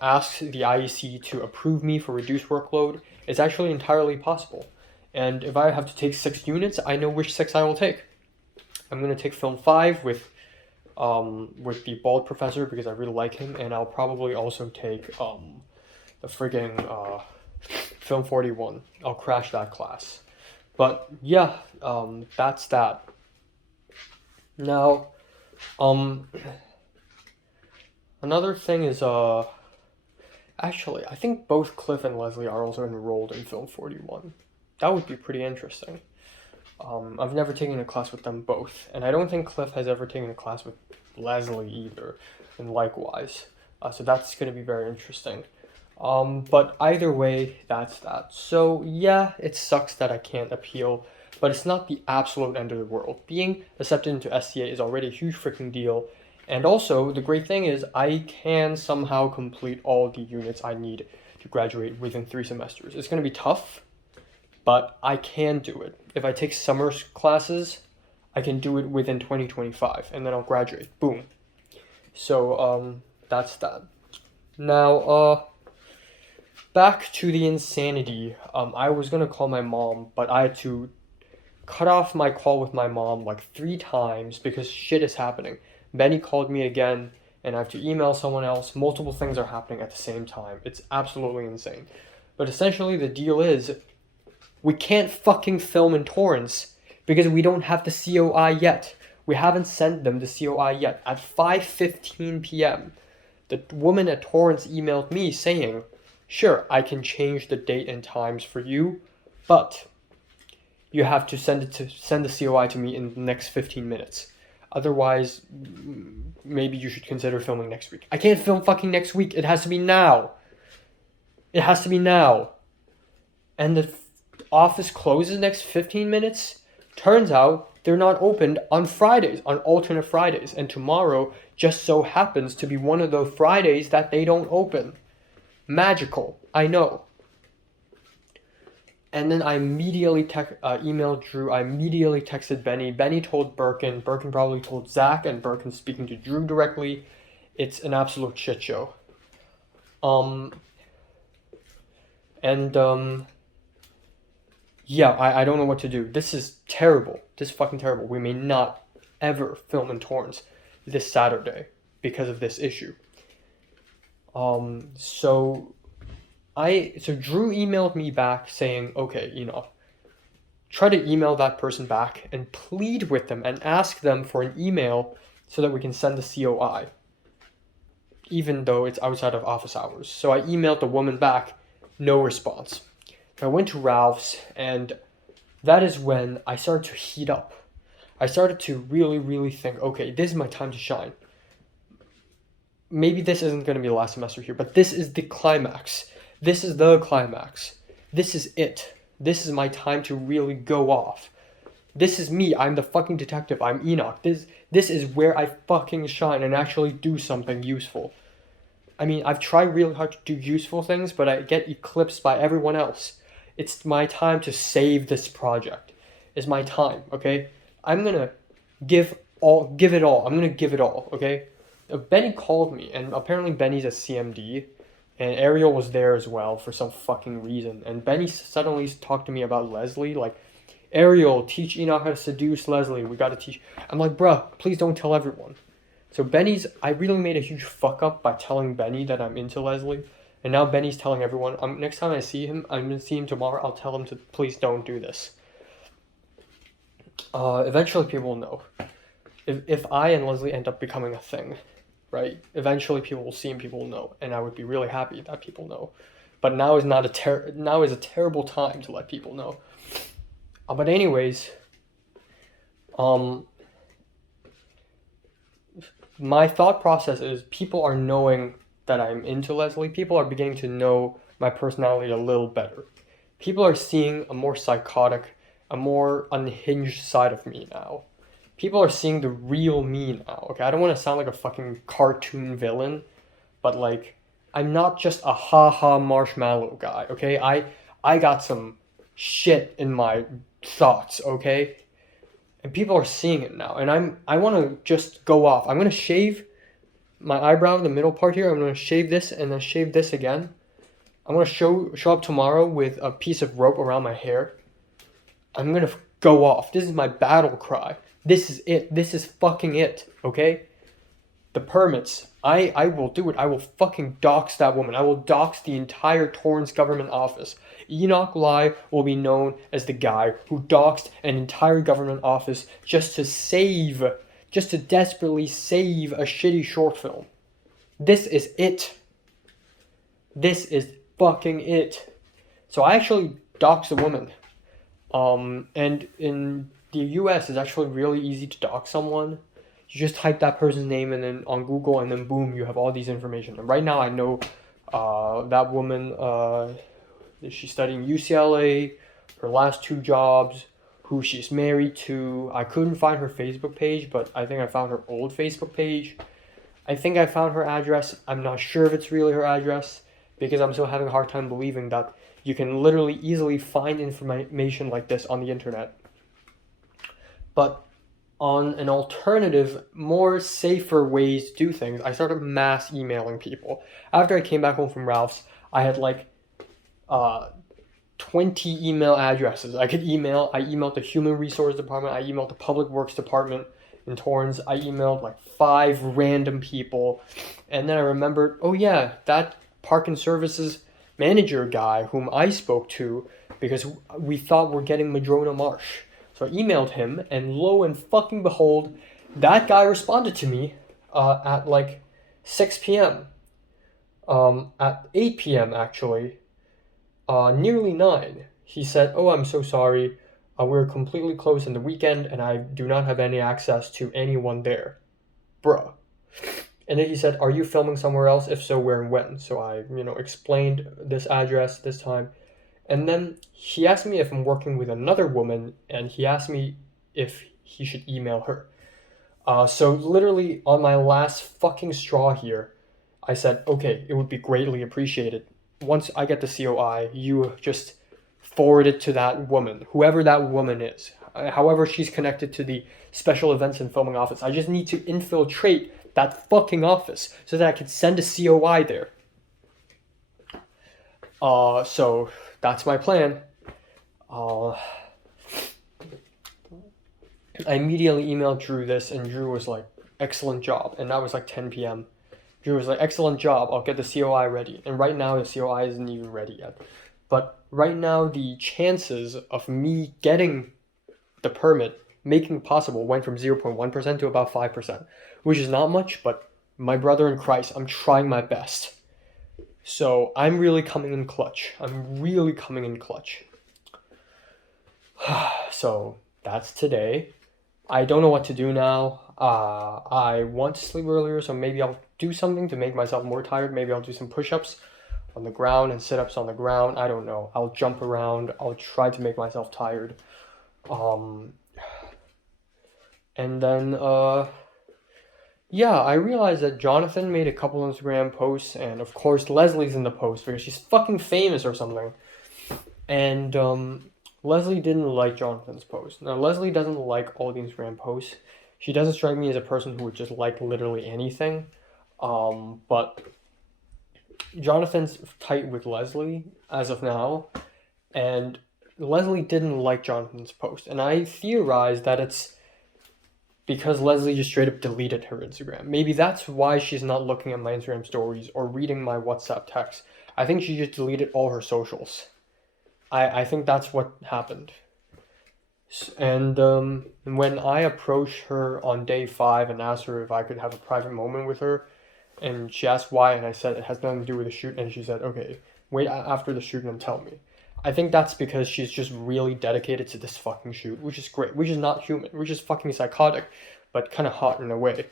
ask the IEC to approve me for reduced workload, it's actually entirely possible. And if I have to take 6 units, I know which 6 I will take. I'm going to take Film 5 with the bald professor because I really like him, and I'll probably also take the friggin' Film 41. I'll crash that class. But yeah, that's that. Now, another thing is, actually, I think both Cliff and Leslie are also enrolled in Film 41. That would be pretty interesting. I've never taken a class with them both, and I don't think Cliff has ever taken a class with Leslie either, and likewise. So that's going to be very interesting. But either way, that's that. So yeah, it sucks that I can't appeal, but it's not the absolute end of the world. Being accepted into SCA is already a huge freaking deal. And also, the great thing is I can somehow complete all the units I need to graduate within 3 semesters. It's going to be tough, but I can do it. If I take summer classes, I can do it within 2025, and then I'll graduate. Boom. So, that's that. Now, back to the insanity. I was going to call my mom, but I had to cut off my call with my mom like 3 times because shit is happening. Benny called me again, and I have to email someone else. Multiple things are happening at the same time. It's absolutely insane. But essentially, the deal is, we can't fucking film in Torrance because we don't have the COI yet. We haven't sent them the COI yet. At 5:15 p.m., the woman at Torrance emailed me saying, sure, I can change the date and times for you, but you have to send the COI to me in the next 15 minutes. Otherwise, maybe you should consider filming next week. I can't film fucking next week. It has to be now. It has to be now. And the office closes next 15 minutes. Turns out they're not opened on Fridays, on alternate Fridays. And tomorrow just so happens to be one of those Fridays that they don't open. Magical, I know. And then I immediately emailed Drew. I immediately texted Benny. Benny told Birkin. Birkin probably told Zach, and Birkin's speaking to Drew directly. It's an absolute shit show. Yeah, I don't know what to do. This is terrible. This is fucking terrible. We may not ever film in Torrance this Saturday because of this issue. So Drew emailed me back saying, okay, try to email that person back and plead with them and ask them for an email so that we can send the COI, even though it's outside of office hours. So I emailed the woman back, no response. I went to Ralph's, and that is when I started to heat up. I started to really, really think, okay, this is my time to shine. Maybe this isn't going to be the last semester here, but this is the climax. This is the climax. This is it. This is my time to really go off. This is me. I'm the fucking detective. I'm Enoch. This is where I fucking shine and actually do something useful. I mean, I've tried really hard to do useful things, but I get eclipsed by everyone else. It's my time to save this project. It's my time, okay? I'm gonna give it all. I'm gonna give it all, okay? Benny called me, and apparently Benny's a CMD, and Ariel was there as well for some fucking reason. And Benny suddenly talked to me about Leslie, like, Ariel, teach Enoch how to seduce Leslie. We gotta teach. I'm like, bruh, please don't tell everyone. So I really made a huge fuck up by telling Benny that I'm into Leslie. And now Benny's telling everyone. Next time I see him, I'm gonna see him tomorrow. I'll tell him to please don't do this. Eventually people will know. If I and Leslie end up becoming a thing, right? Eventually people will see and people will know, and I would be really happy that people know. But now is not now is a terrible time to let people know. But anyways, my thought process is people are knowing that I'm into Leslie. People are beginning to know my personality a little better. People are seeing a more psychotic, a more unhinged side of me now. People are seeing the real me now. Okay, I don't want to sound like a fucking cartoon villain, but like, I'm not just a ha-ha marshmallow guy, okay? I got some shit in my thoughts, okay? And people are seeing it now, and I want to just go off. I'm going to shave my eyebrow, the middle part here. I'm going to shave this and then shave this again. I'm going to show up tomorrow with a piece of rope around my hair. I'm going to go off. This is my battle cry. This is it. This is fucking it, okay? The permits. I will do it. I will fucking dox that woman. I will dox the entire Torrance government office. Enoch Lai will be known as the guy who doxed an entire government office just to desperately save a shitty short film. This is it. This is fucking it. So I actually doxed a woman. And in the US, it's actually really easy to dox someone. You just type that person's name and then on Google, and then boom, you have all these information. And right now I know that woman, she's studying UCLA, her last 2 jobs, who she's married to. I couldn't find her Facebook page, but I think I found her old Facebook page. I think I found her address. I'm not sure if it's really her address, because I'm still having a hard time believing that you can literally easily find information like this on the internet. But on an alternative, more safer ways to do things, I started mass emailing people. After I came back home from Ralph's, I had like 20 email addresses. I emailed the Human Resource Department, I emailed the Public Works Department in Torrance, I emailed like 5 random people, and then I remembered, oh yeah, that Park and Services manager guy whom I spoke to, because we thought we're getting Madrona Marsh. So I emailed him, and lo and fucking behold, that guy responded to me at like 6 p.m. At 8 p.m. actually, nearly 9. He said, oh, I'm so sorry. We're completely closed on the weekend, and I do not have any access to anyone there. Bruh. And then he said, are you filming somewhere else? If so, where and when? So I, explained this address this time. And then he asked me if I'm working with another woman, and he asked me if he should email her. So literally on my last fucking straw here, I said, okay, it would be greatly appreciated. Once I get the COI, you just forward it to that woman, whoever that woman is, however she's connected to the special events and filming office. I just need to infiltrate that fucking office so that I can send a COI there. So that's my plan. I immediately emailed Drew this, and Drew was like, excellent job. And that was like 10 p.m. Drew was like, excellent job, I'll get the COI ready. And right now the COI isn't even ready yet. But right now the chances of me getting the permit, making it possible, went from 0.1% to about 5%, which is not much, but my brother in Christ, I'm trying my best. So I'm really coming in clutch. So that's today. I don't know what to do now. I want to sleep earlier, so maybe I'll do something to make myself more tired. Maybe I'll do some push-ups on the ground and sit-ups on the ground. I don't know. I'll jump around. I'll try to make myself tired. And then, yeah, I realized that Jonathan made a couple Instagram posts, and of course Leslie's in the post because she's fucking famous or something. And, Leslie didn't like Jonathan's post. Now, Leslie doesn't like all the Instagram posts. She doesn't strike me as a person who would just like literally anything. But Jonathan's tight with Leslie as of now, and Leslie didn't like Jonathan's post, and I theorized that it's because Leslie just straight up deleted her Instagram. Maybe that's why she's not looking at my Instagram stories or reading my WhatsApp texts. I think she just deleted all her socials. I think that's what happened. And when I approached her on day 5 and asked her if I could have a private moment with her, and she asked why, and I said it has nothing to do with the shoot, and she said, okay, wait after the shoot and tell me. I think that's because she's just really dedicated to this fucking shoot, which is great, which is not human, which is fucking psychotic, but kind of hot in a way.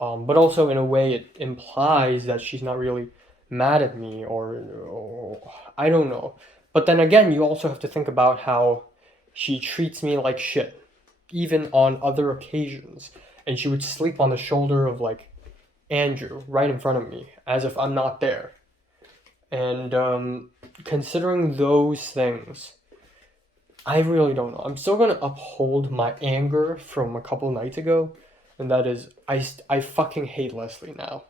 But also in a way it implies that she's not really mad at me, or I don't know. But then again, you also have to think about how she treats me like shit, even on other occasions. And she would sleep on the shoulder of, like, Andrew right in front of me, as if I'm not there. And considering those things, I really don't know. I'm still gonna uphold my anger from a couple nights ago, and that is, I fucking hate Leslie now.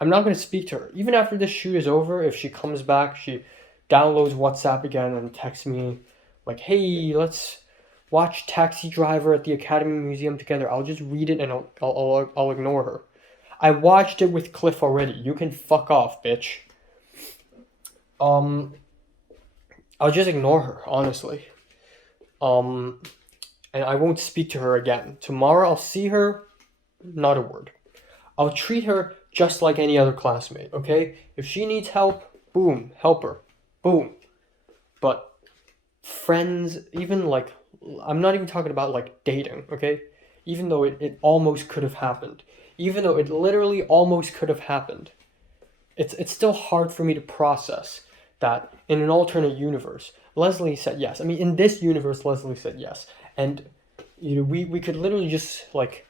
I'm not gonna speak to her. Even after this shoot is over, if she comes back, she downloads WhatsApp again and texts me like, hey, let's watch Taxi Driver at the Academy Museum together. I'll just read it and I'll ignore her. I watched it with Cliff already. You can fuck off, bitch. I'll just ignore her, honestly. And I won't speak to her again. Tomorrow I'll see her, not a word. I'll treat her just like any other classmate, okay? If she needs help, boom, help her. Boom. But friends, even like, I'm not even talking about like dating, okay? Even though it almost could have happened. Even though it literally almost could have happened. It's still hard for me to process that in an alternate universe, Leslie said yes. I mean, in this universe, Leslie said yes. And, you know, we could literally just, like,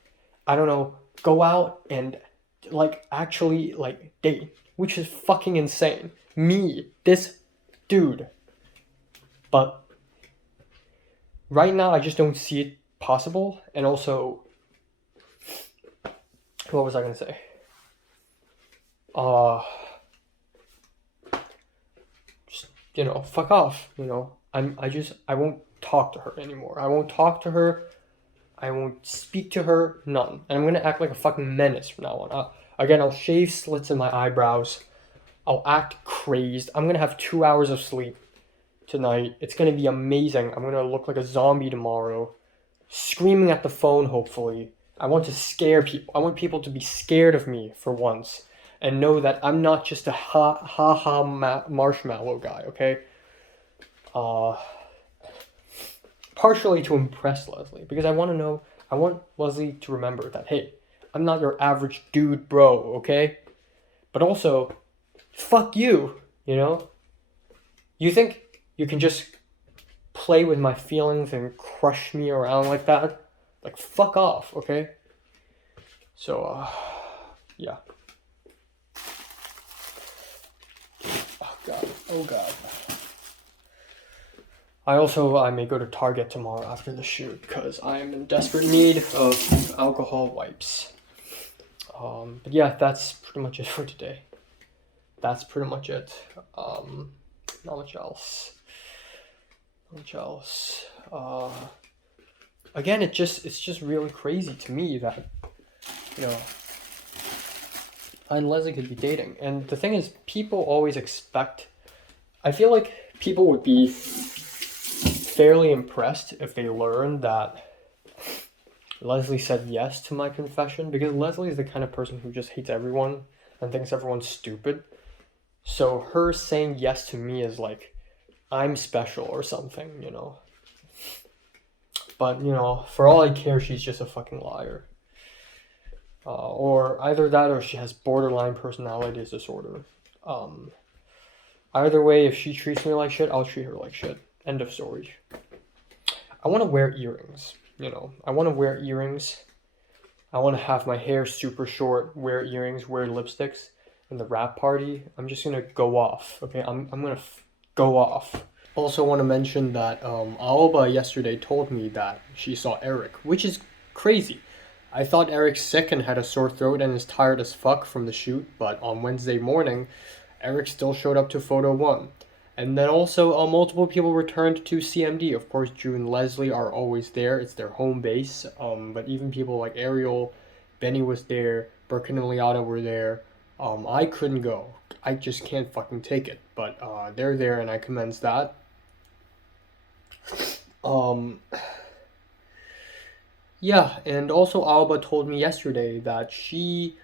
I don't know, go out and, like, actually, like, date. Which is fucking insane. Me, this dude. But right now, I just don't see it possible. And also, what was I gonna say? Just, you know, fuck off. You know, I won't talk to her anymore. I won't talk to her. I won't speak to her. None. And I'm gonna act like a fucking menace from now on. Again, I'll shave slits in my eyebrows. I'll act crazed. I'm gonna have 2 hours of sleep tonight. It's gonna be amazing. I'm gonna look like a zombie tomorrow, screaming at the phone, hopefully. I want to scare people. I want people to be scared of me for once and know that I'm not just a marshmallow guy, okay? Partially to impress Leslie, because I want Leslie to remember that, hey, I'm not your average dude bro, okay? But also, fuck you, you know? You think you can just play with my feelings and crush me around like that? Like, fuck off, okay? So, yeah. Oh god. I may go to Target tomorrow after the shoot, because I am in desperate need of alcohol wipes. But yeah, that's pretty much it for today. That's pretty much it. Not much else. Again, it's just really crazy to me that, you know, I and Leslie could be dating. And the thing is, people always expect, I feel like people would be fairly impressed if they learned that Leslie said yes to my confession, because Leslie is the kind of person who just hates everyone and thinks everyone's stupid. So her saying yes to me is like, I'm special or something, you know. But, you know, for all I care, she's just a fucking liar. Or either that or she has borderline personality disorder. Either way, if she treats me like shit, I'll treat her like shit. End of story. I want to wear earrings, you know. I want to wear earrings. I want to have my hair super short, wear earrings, wear lipsticks. In the rap party, I'm just going to go off, okay? I'm going to go off. Also want to mention that Alba yesterday told me that she saw Eric, which is crazy. I thought Eric's sick and had a sore throat and is tired as fuck from the shoot, but on Wednesday morning, Eric still showed up to photo 1. And then also, multiple people returned to CMD. Of course, Drew and Leslie are always there. It's their home base. But even people like Ariel, Benny was there, Birkin and Liana were there. I couldn't go. I just can't fucking take it. But they're there, and I commend that. Yeah, and also Alba told me yesterday that she,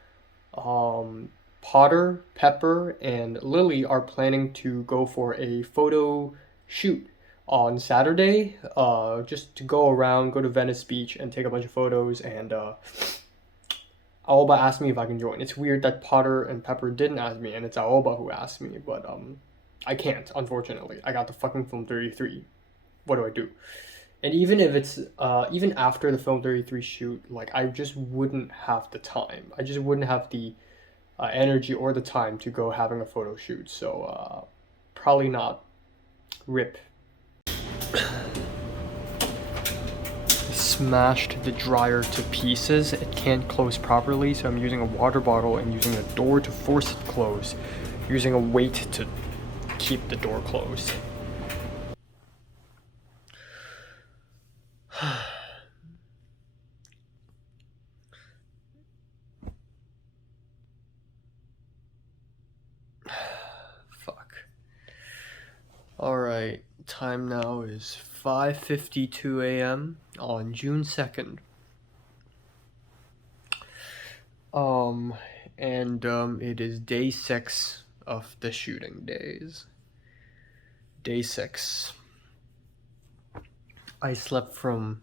Potter, Pepper, and Lily are planning to go for a photo shoot on Saturday, just to go around, go to Venice Beach and take a bunch of photos, and Alba asked me if I can join. It's weird that Potter and Pepper didn't ask me, and it's Alba who asked me, but I can't, unfortunately. I got the fucking Film 33. What do I do? And even if it's, even after the Film 33 shoot, like, I just wouldn't have the time. I just wouldn't have the energy or the time to go having a photo shoot. So, probably not. RIP. Smashed the dryer to pieces. It can't close properly, so I'm using a water bottle and using a door to force it closed. Using a weight to keep the door closed. Fuck. Alright, time now is 5:52 a.m. on June 2nd. It is day 6 of the shooting days. Day 6. I slept from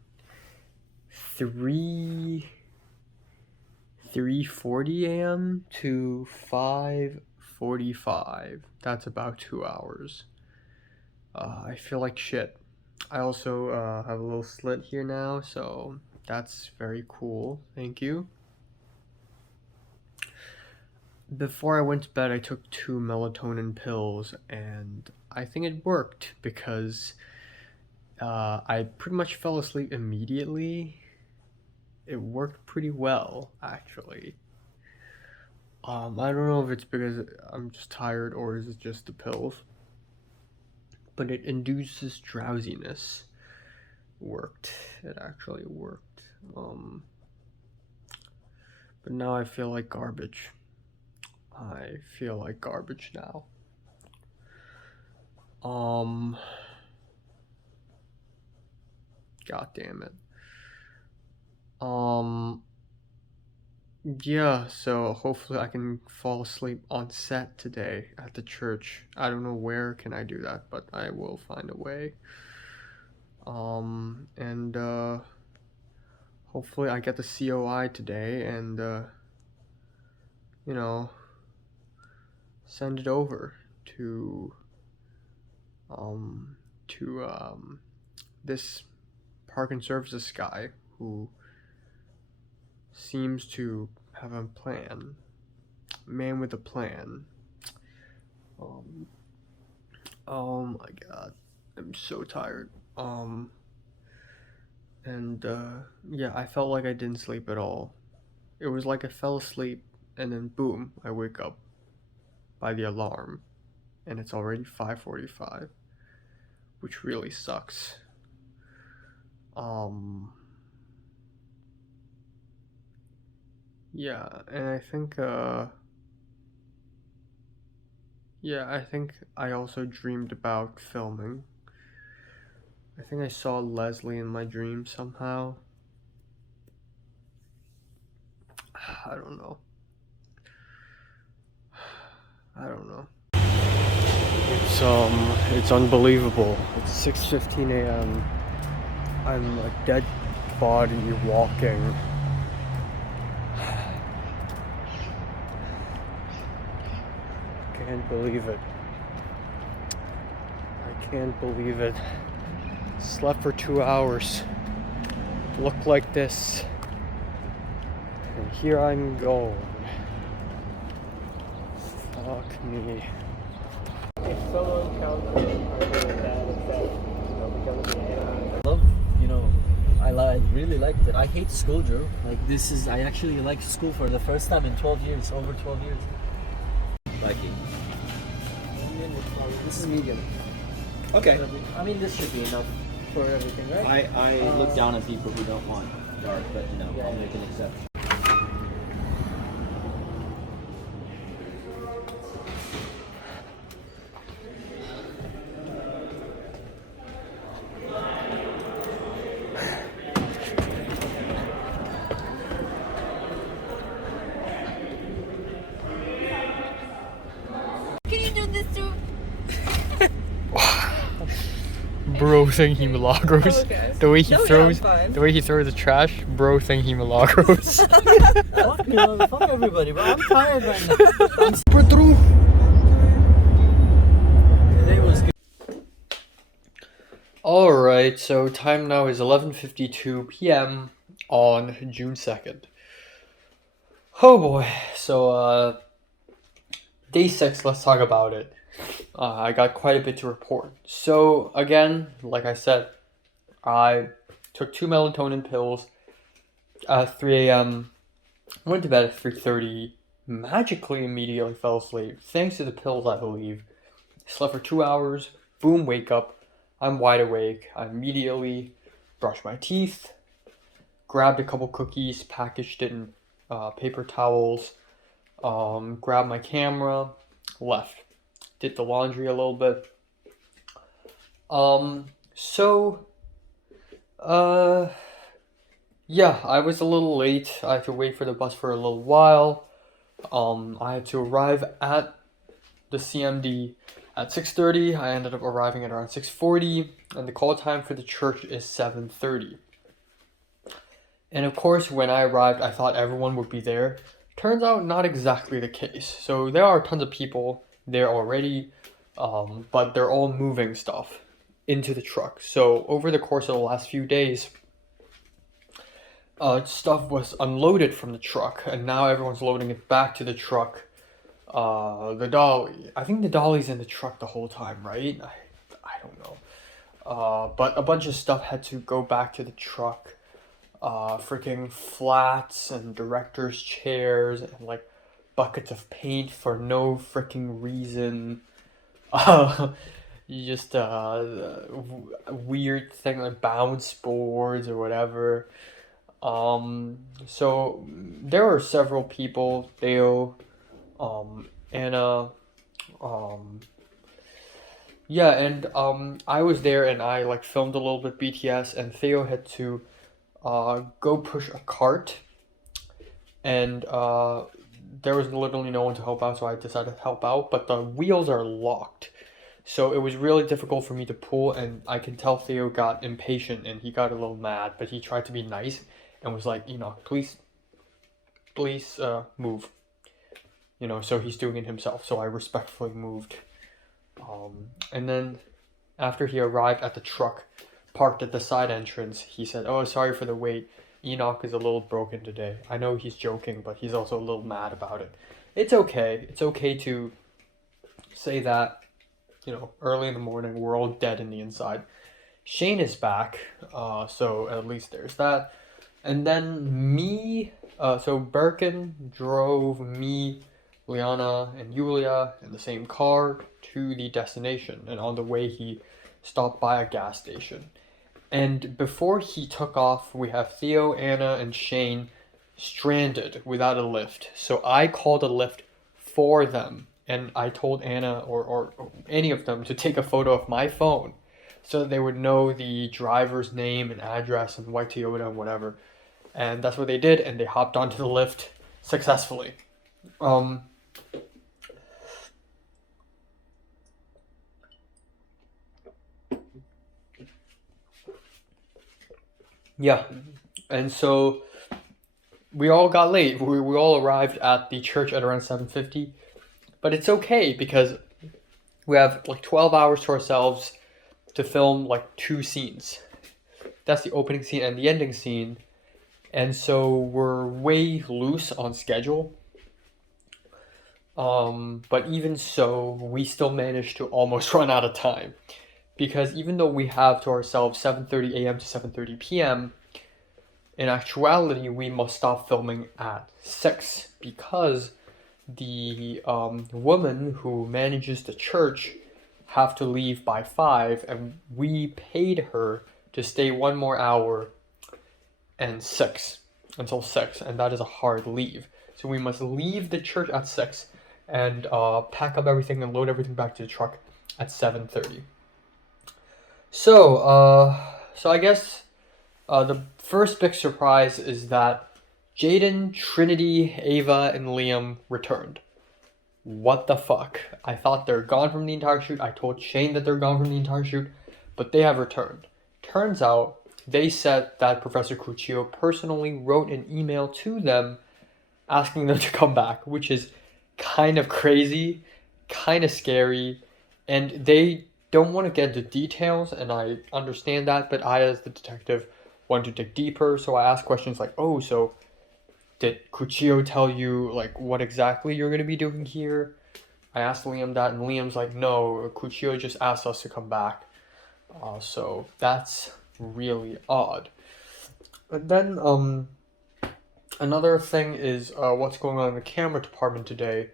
3:40 a.m. to 5:45. That's about 2 hours. I feel like shit. I also have a little slit here now, so that's very cool. Thank you. Before I went to bed, I took 2 melatonin pills, and I think it worked because I pretty much fell asleep immediately. It worked pretty well, actually. I don't know if it's because I'm just tired or is it just the pills. But it induces drowsiness. Worked. It actually worked. But now I feel like garbage. I feel like garbage now. God damn it. Yeah, so hopefully I can fall asleep on set today at the church. I don't know where can I do that, but I will find a way. Hopefully I get the COI today and, you know, send it over to this parking services guy who seems to have a plan. Man with a plan. Oh my god. I'm so tired. Yeah, I felt like I didn't sleep at all. It was like I fell asleep and then boom, I wake up by the alarm and it's already 5:45, which really sucks. Yeah, and I think, yeah, I think I also dreamed about filming. I think I saw Leslie in my dream somehow. I don't know. I don't know. It's unbelievable. It's 6:15 a.m. I'm a dead body walking. Can't believe it. I can't believe it. Slept for 2 hours. Looked like this. And here I'm going. Fuck me. If someone counts it, Love, you know, I really liked it. I hate school, Drew. Like I actually like school for the first time in 12 years, over 12 years. Like it. This is medium. Okay. I mean, this should be enough for everything, right? I look down on people who don't want dark, but you know, Yeah. I'll make an exception. Can you do this too? Bro thingy Milagros. Okay. The way he No, yeah, throws, I'm fine. the way he throws the trash. Bro thingy Milagros. Fuck me, fuck everybody, bro. I'm tired right now. We're through. Today was good. All right, so time now is 11:52 p.m. on June 2nd. Oh boy. So day 6, let's talk about it. I got quite a bit to report. So again, like I said, I took 2 melatonin pills at 3 a.m. Went to bed at 3:30. Magically, immediately fell asleep thanks to the pills, I believe. Slept for 2 hours. Boom, wake up. I'm wide awake. I immediately brushed my teeth, grabbed a couple cookies, packaged it in paper towels, grabbed my camera, left. Did the laundry a little bit. Yeah, I was a little late. I had to wait for the bus for a little while. I had to arrive at the CMD at 6:30. I ended up arriving at around 6:40, and the call time for the church is 7:30. And of course, when I arrived, I thought everyone would be there. Turns out not exactly the case. So there are tons of people there already, but they're all moving stuff into the truck. So over the course of the last few days, stuff was unloaded from the truck, and now everyone's loading it back to the truck. The dolly. I think the dolly's in the truck the whole time, right? I don't know. But a bunch of stuff had to go back to the truck. Freaking flats and director's chairs and like buckets of paint for no freaking reason. Just weird thing like bounce boards or whatever. So there were several people, Theo, Anna, yeah, and I was there and I like filmed a little bit BTS, and Theo had to go push a cart, and there was literally no one to help out, so I decided to help out, but the wheels are locked. So it was really difficult for me to pull, and I can tell Theo got impatient and he got a little mad, but he tried to be nice and was like, please move. So he's doing it himself, so I respectfully moved. And then after he arrived at the truck, parked at the side entrance, he said, "Oh, sorry for the wait. Enoch is a little broken today." I know he's joking, but he's also a little mad about it. It's okay. It's okay to say that, early in the morning, we're all dead in the inside. Shane is back, so at least there's that. And then so Birkin drove me, Liana, and Yulia in the same car to the destination. And on the way, he stopped by a gas station. And before he took off, we have Theo, Anna, and Shane stranded without a lift. So I called a lift for them. And I told Anna or any of them to take a photo of my phone so that they would know the driver's name and address and white Toyota and whatever. And that's what they did, and they hopped onto the lift successfully. Yeah, and so we all got late. We all arrived at the church at around 7:50, but it's okay because we have like 12 hours to ourselves to film like 2 scenes. That's the opening scene and the ending scene, and so we're way loose on schedule. But even so, we still managed to almost run out of time. Because even though we have to ourselves 7:30 a.m. to 7:30 p.m., in actuality, we must stop filming at 6 because the woman who manages the church have to leave by 5, and we paid her to stay 1 more hour and 6 until 6, and that is a hard leave. So we must leave the church at 6 and pack up everything and load everything back to the truck at 7:30. So I guess the first big surprise is that Jaden, Trinity, Ava, and Liam returned. What the fuck? I thought they're gone from the entire shoot. I told Shane that they're gone from the entire shoot, but they have returned. Turns out they said that Professor Cuccio personally wrote an email to them asking them to come back, which is kind of crazy, kind of scary, and they don't want to get into details, and I understand that, but I, as the detective, want to dig deeper, so I asked questions like, oh, so did Cuccio tell you, like, what exactly you're going to be doing here? I asked Liam that, and Liam's like, no, Cuccio just asked us to come back. So that's really odd. And then, another thing is what's going on in the camera department today.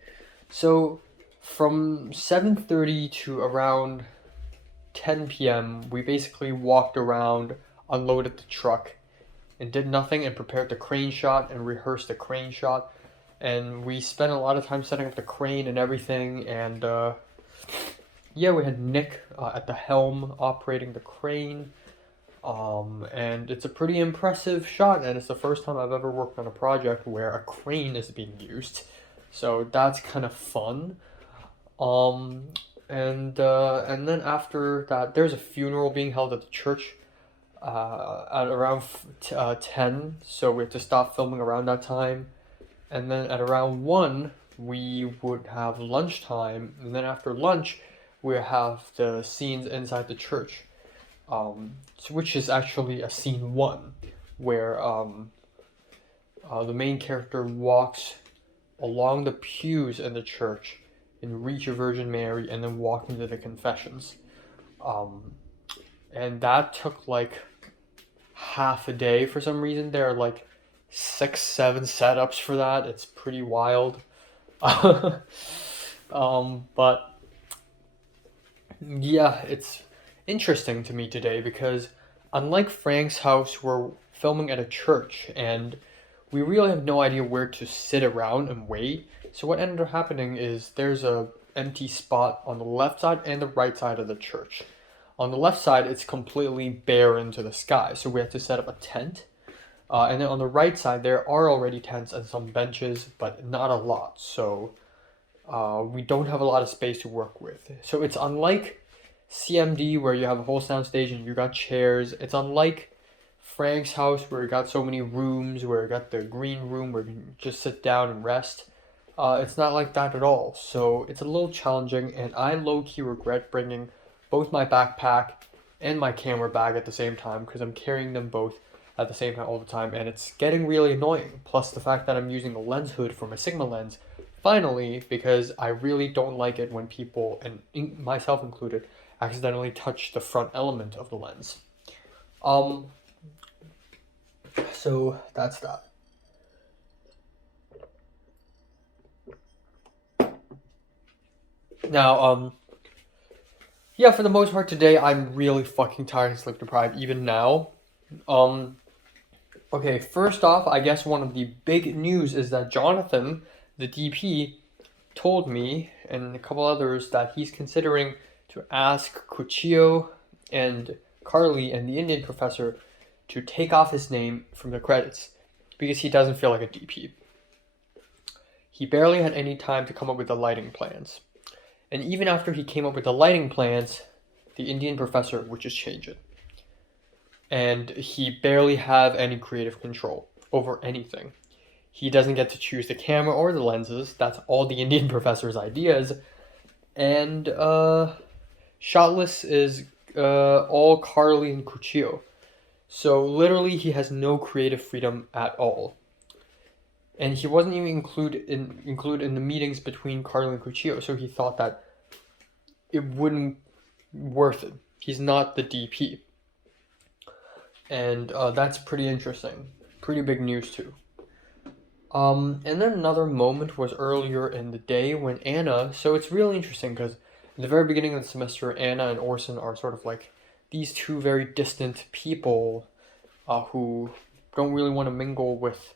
So from 7:30 to around 10 p.m., we basically walked around, unloaded the truck, and did nothing, and prepared the crane shot and rehearsed the crane shot. And we spent a lot of time setting up the crane and everything, and yeah, we had Nick at the helm operating the crane. And it's a pretty impressive shot, and it's the first time I've ever worked on a project where a crane is being used. So that's kind of fun. And then after that, there's a funeral being held at the church at around 10, so we have to stop filming around that time. And then at around 1, we would have lunchtime, and then after lunch, we have the scenes inside the church, which is actually a scene 1, where the main character walks along the pews in the church and reach a Virgin Mary and then walk into the confessions. And that took like half a day for some reason. There are like 6-7 setups for that. It's pretty wild. But yeah, it's interesting to me today because unlike Frank's house, we're filming at a church and we really have no idea where to sit around and wait. So what ended up happening is there's a empty spot on the left side and the right side of the church. On the left side, it's completely bare into the sky, so we have to set up a tent. And then on the right side, there are already tents and some benches, but not a lot. So we don't have a lot of space to work with. So it's unlike CMD where you have a whole sound stage and you got chairs. It's unlike Frank's house where you got so many rooms, where you got the green room where you can just sit down and rest. It's not like that at all. So it's a little challenging, and I low-key regret bringing both my backpack and my camera bag at the same time because I'm carrying them both at the same time all the time, and it's getting really annoying. Plus the fact that I'm using a lens hood for my Sigma lens, finally, because I really don't like it when people, and myself included, accidentally touch the front element of the lens. So that's that. Now, yeah, for the most part today, I'm really fucking tired and sleep deprived, even now. Okay, first off, I guess one of the big news is that Jonathan, the DP, told me, and a couple others, that he's considering to ask Cuccio and Carly and the Indian professor to take off his name from the credits, because he doesn't feel like a DP. He barely had any time to come up with the lighting plans. And even after he came up with the lighting plans, the Indian professor would just change it. And he barely have any creative control over anything. He doesn't get to choose the camera or the lenses. That's all the Indian professor's ideas. And shotless is all Carly and Cuccio. So literally he has no creative freedom at all. And he wasn't even included in the meetings between Carly and Cuccio, so he thought that it wouldn't worth it. He's not the DP. And that's pretty interesting. Pretty big news too. And then another moment was earlier in the day when Anna, so it's really interesting because in the very beginning of the semester, Anna and Orson are sort of like these two very distant people who don't really want to mingle with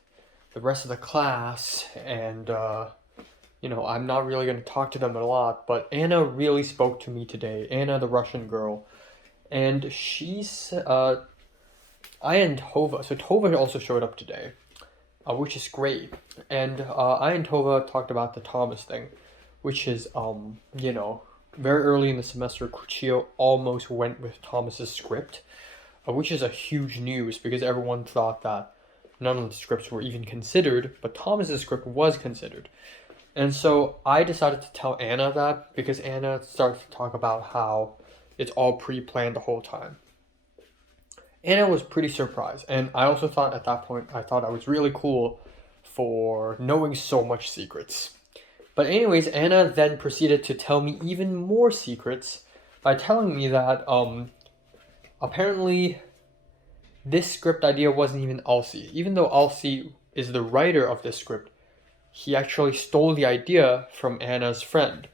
the rest of the class, and I'm not really going to talk to them a lot, but Anna really spoke to me today, Anna the Russian girl, and I and Tova, so Tova also showed up today, which is great, and I and Tova talked about the Thomas thing, which is, very early in the semester, Kuchio almost went with Thomas's script, which is a huge news because everyone thought that none of the scripts were even considered, but Thomas's script was considered. And so I decided to tell Anna that because Anna started to talk about how it's all pre-planned the whole time. Anna was pretty surprised, and I also thought at that point, I thought I was really cool for knowing so much secrets. But anyways, Anna then proceeded to tell me even more secrets by telling me that apparently this script idea wasn't even Alcy. Even though Alcy is the writer of this script, he actually stole the idea from Anna's friend,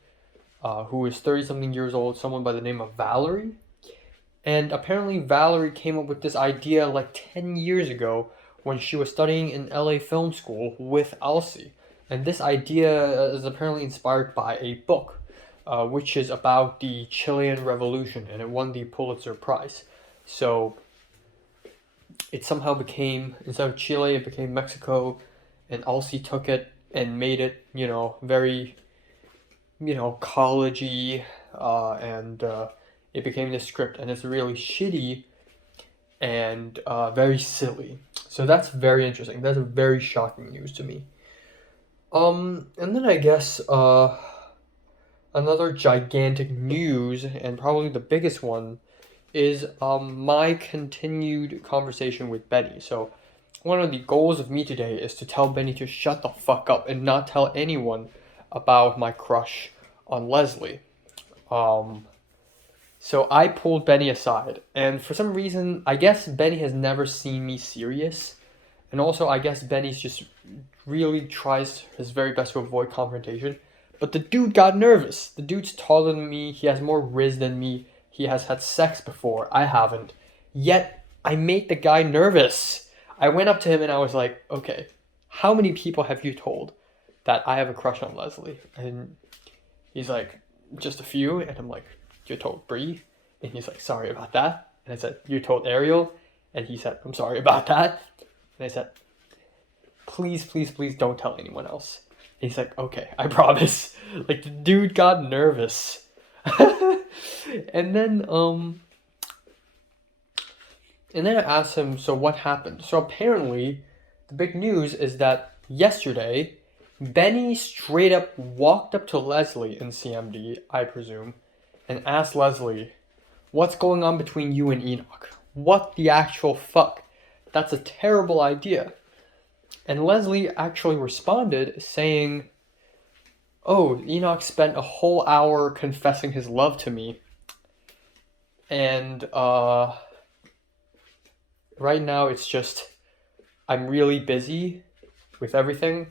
who is 30-something years old, someone by the name of Valerie. And apparently Valerie came up with this idea like 10 years ago when she was studying in LA Film School with Alcy. And this idea is apparently inspired by a book, which is about the Chilean Revolution, and it won the Pulitzer Prize. So it somehow became, instead of Chile, it became Mexico, and Alcy took it and made it, very, college-y, and it became this script, and it's really shitty and very silly. So that's very interesting. That's a very shocking news to me. And then I guess another gigantic news, and probably the biggest one, is my continued conversation with Benny. So one of the goals of me today is to tell Benny to shut the fuck up and not tell anyone about my crush on Leslie. So I pulled Benny aside, and for some reason, I guess Benny has never seen me serious, and also I guess Benny's just really tries his very best to avoid confrontation, but the dude got nervous. The dude's taller than me, he has more riz than me, he has had sex before, I haven't, yet I made the guy nervous. I went up to him and I was like, okay, how many people have you told that I have a crush on Leslie? And he's like, just a few, and I'm like, you told Bree? And he's like, sorry about that. And I said, you told Ariel? And he said, I'm sorry about that. And I said, please, please, please don't tell anyone else. And he's like, okay, I promise. Like, the dude got nervous. And then I asked him, so what happened? So apparently, the big news is that yesterday, Benny straight up walked up to Leslie in CMD, I presume, and asked Leslie, what's going on between you and Enoch? What the actual fuck? That's a terrible idea. And Leslie actually responded saying, oh, Enoch spent a whole hour confessing his love to me. And right now it's just, I'm really busy with everything.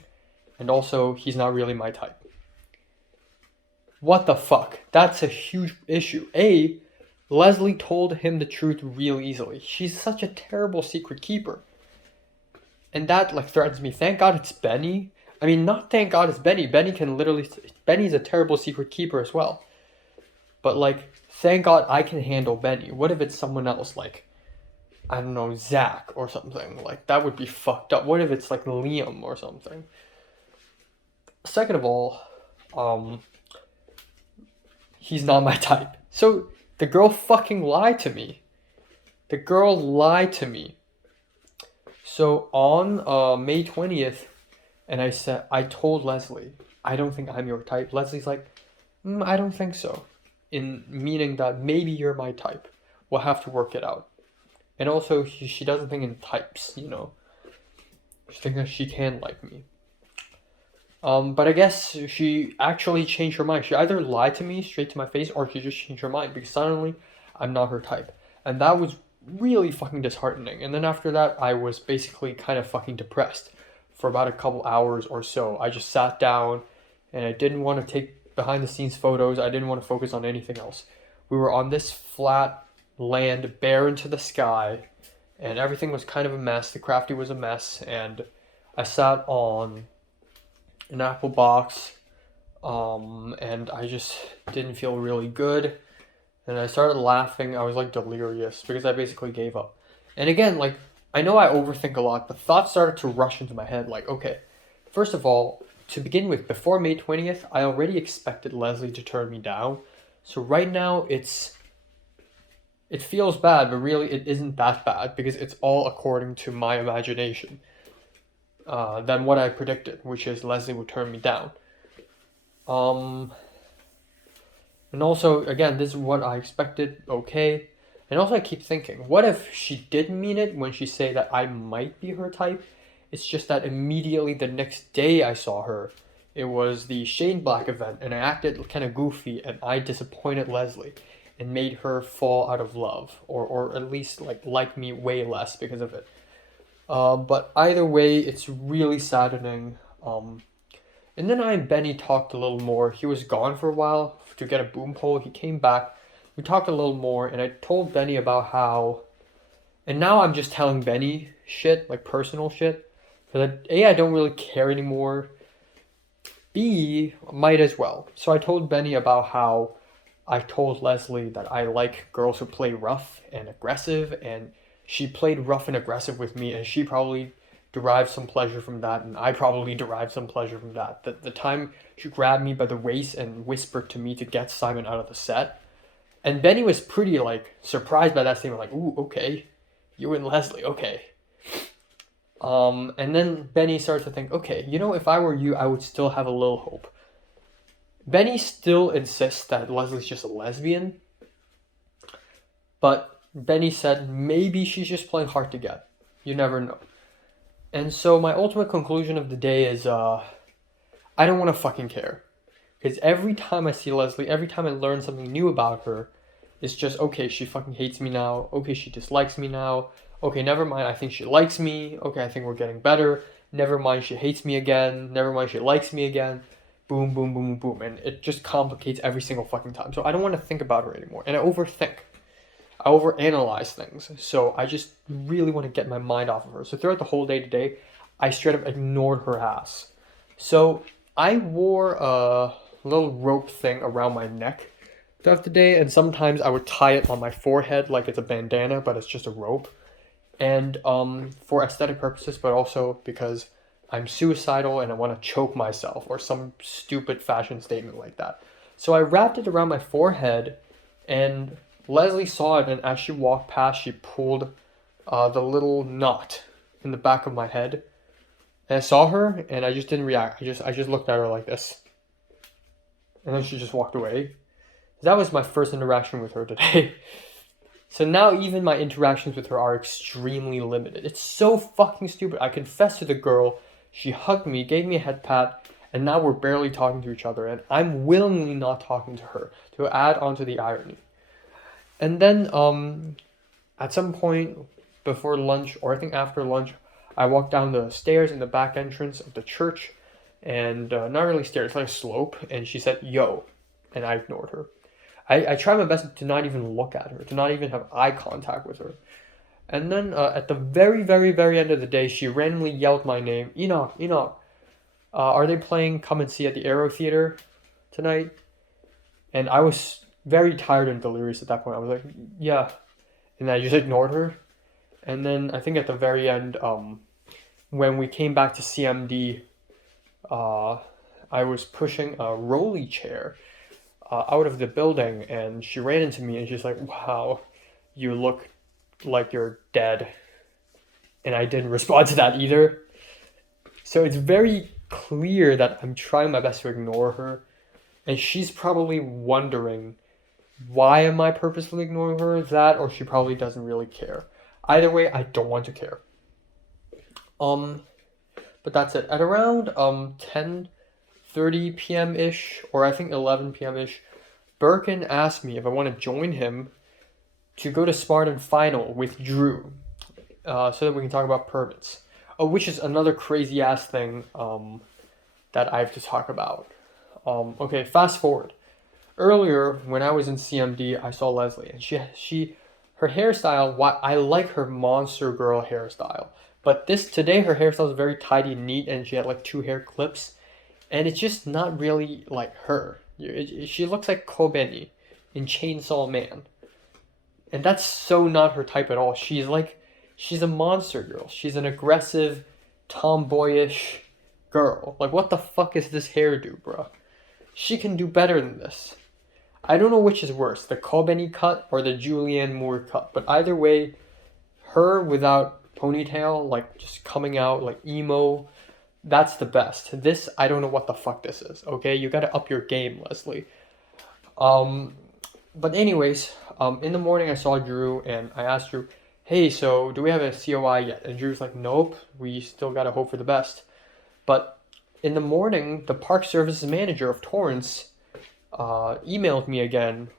And also, he's not really my type. What the fuck? That's a huge issue. Leslie told him the truth real easily. She's such a terrible secret keeper. And that, threatens me. Thank God it's Benny. I mean, not thank God it's Benny. Benny's a terrible secret keeper as well. But, thank God I can handle Benny. What if it's someone else, I don't know, Zach or something? That would be fucked up. What if it's, Liam or something? Second of all, he's not my type. So, the girl fucking lied to me. The girl lied to me. So, on May 20th, and I told Leslie, I don't think I'm your type. Leslie's like, I don't think so. Meaning that maybe you're my type. We'll have to work it out. And also, she doesn't think in types, She thinks that she can like me. But I guess she actually changed her mind. She either lied to me straight to my face, or she just changed her mind, because suddenly I'm not her type. And that was really fucking disheartening. And then after that, I was basically kind of fucking depressed for about a couple hours or so. I just sat down and I didn't want to take behind the scenes photos. I didn't want to focus on anything else. We were on this flat land, bare into the sky, and everything was kind of a mess. The crafty was a mess, and I sat on an apple box, and I just didn't feel really good. And I started laughing. I was like delirious because I basically gave up. And again, like, I know I overthink a lot, but thoughts started to rush into my head. Like, okay, first of all, to begin with, before May 20th, I already expected Leslie to turn me down. So right now, it feels bad, but really it isn't that bad because it's all according to my imagination than what I predicted, which is Leslie would turn me down. And also, again, this is what I expected, okay. And also I keep thinking, what if she did mean it when she said that I might be her type? It's just that immediately the next day I saw her, it was the Shane Black event, and I acted kind of goofy, and I disappointed Leslie and made her fall out of love, or at least like me way less because of it. But either way, it's really saddening. And then I and Benny talked a little more. He was gone for a while to get a boom pole. He came back. We talked a little more, and I told Benny about how... And now I'm just telling Benny shit, like personal shit. Because A, I don't really care anymore. B, might as well. So I told Benny about how I told Leslie that I like girls who play rough and aggressive, and she played rough and aggressive with me, and she probably derived some pleasure from that, and I probably derived some pleasure from that. The time she grabbed me by the waist and whispered to me to get Simon out of the set. And Benny was pretty, like, surprised by that statement, like, ooh, okay, you and Leslie, okay. And then Benny started to think, okay, you know, if I were you, I would still have a little hope. Benny still insists that Leslie's just a lesbian, but Benny said maybe she's just playing hard to get. You never know. And so my ultimate conclusion of the day is, I don't want to fucking care. Because every time I see Leslie, every time I learn something new about her, it's just, okay, she fucking hates me now. Okay, she dislikes me now. Okay, never mind, I think she likes me. Okay, I think we're getting better. Never mind, she hates me again. Never mind, she likes me again. Boom, boom, boom, boom. And it just complicates every single fucking time. So I don't want to think about her anymore. And I overthink. I overanalyze things. So I just really want to get my mind off of her. So throughout the whole day today, I straight up ignored her ass. So I wore a little rope thing around my neck throughout the day. And sometimes I would tie it on my forehead like it's a bandana, but it's just a rope. And for aesthetic purposes, but also because I'm suicidal and I want to choke myself or some stupid fashion statement like that. So I wrapped it around my forehead, and Leslie saw it, and as she walked past, she pulled the little knot in the back of my head. And I saw her, and I just didn't react. I just looked at her like this. And then she just walked away. That was my first interaction with her today. So now even my interactions with her are extremely limited. It's so fucking stupid. I confessed to the girl. She hugged me, gave me a head pat, and now we're barely talking to each other, and I'm willingly not talking to her to add on to the irony. And then at some point before lunch, or I think after lunch, I walked down the stairs in the back entrance of the church, and not really stairs, like a slope, and she said, yo, and I ignored her. I tried my best to not even look at her, to not even have eye contact with her. And then at the very, very, very end of the day, she randomly yelled my name, Enoch, Enoch. Are they playing Come and See at the Aero Theater tonight? And I was very tired and delirious at that point. I was like, yeah. And I just ignored her. And then I think at the very end, when we came back to CMD, I was pushing a rolly chair out of the building, and she ran into me, and she's like, wow, you look like you're dead. And I didn't respond to that either. So it's very clear that I'm trying my best to ignore her, and she's probably wondering, why am I purposefully ignoring her? That, or she probably doesn't really care. Either way, I don't want to care. But that's it. At around 10:30 p.m.-ish, or I think 11 p.m.-ish, Birkin asked me if I want to join him to go to Spartan Final with Drew, so that we can talk about permits. Oh, which is another crazy ass thing that I have to talk about. Okay, fast forward. Earlier, when I was in CMD, I saw Leslie, and her hairstyle. I like her monster girl hairstyle, but today her hairstyle is very tidy and neat, and she had like 2 hair clips, and it's just not really like her. She looks like Kobeni in Chainsaw Man, and that's so not her type at all. She's a monster girl. She's an aggressive, tomboyish girl. Like, what the fuck is this hairdo, bro? She can do better than this. I don't know which is worse, the Kobeni cut or the Julianne Moore cut, but either way, her without ponytail, like just coming out like emo, that's the best. This, I don't know what the fuck this is, okay? You gotta up your game, Leslie. But anyways, in the morning I saw Drew and I asked Drew, hey, so do we have a COI yet? And Drew's like, nope, we still gotta hope for the best. But in the morning, the Park Services manager of Torrance emailed me again.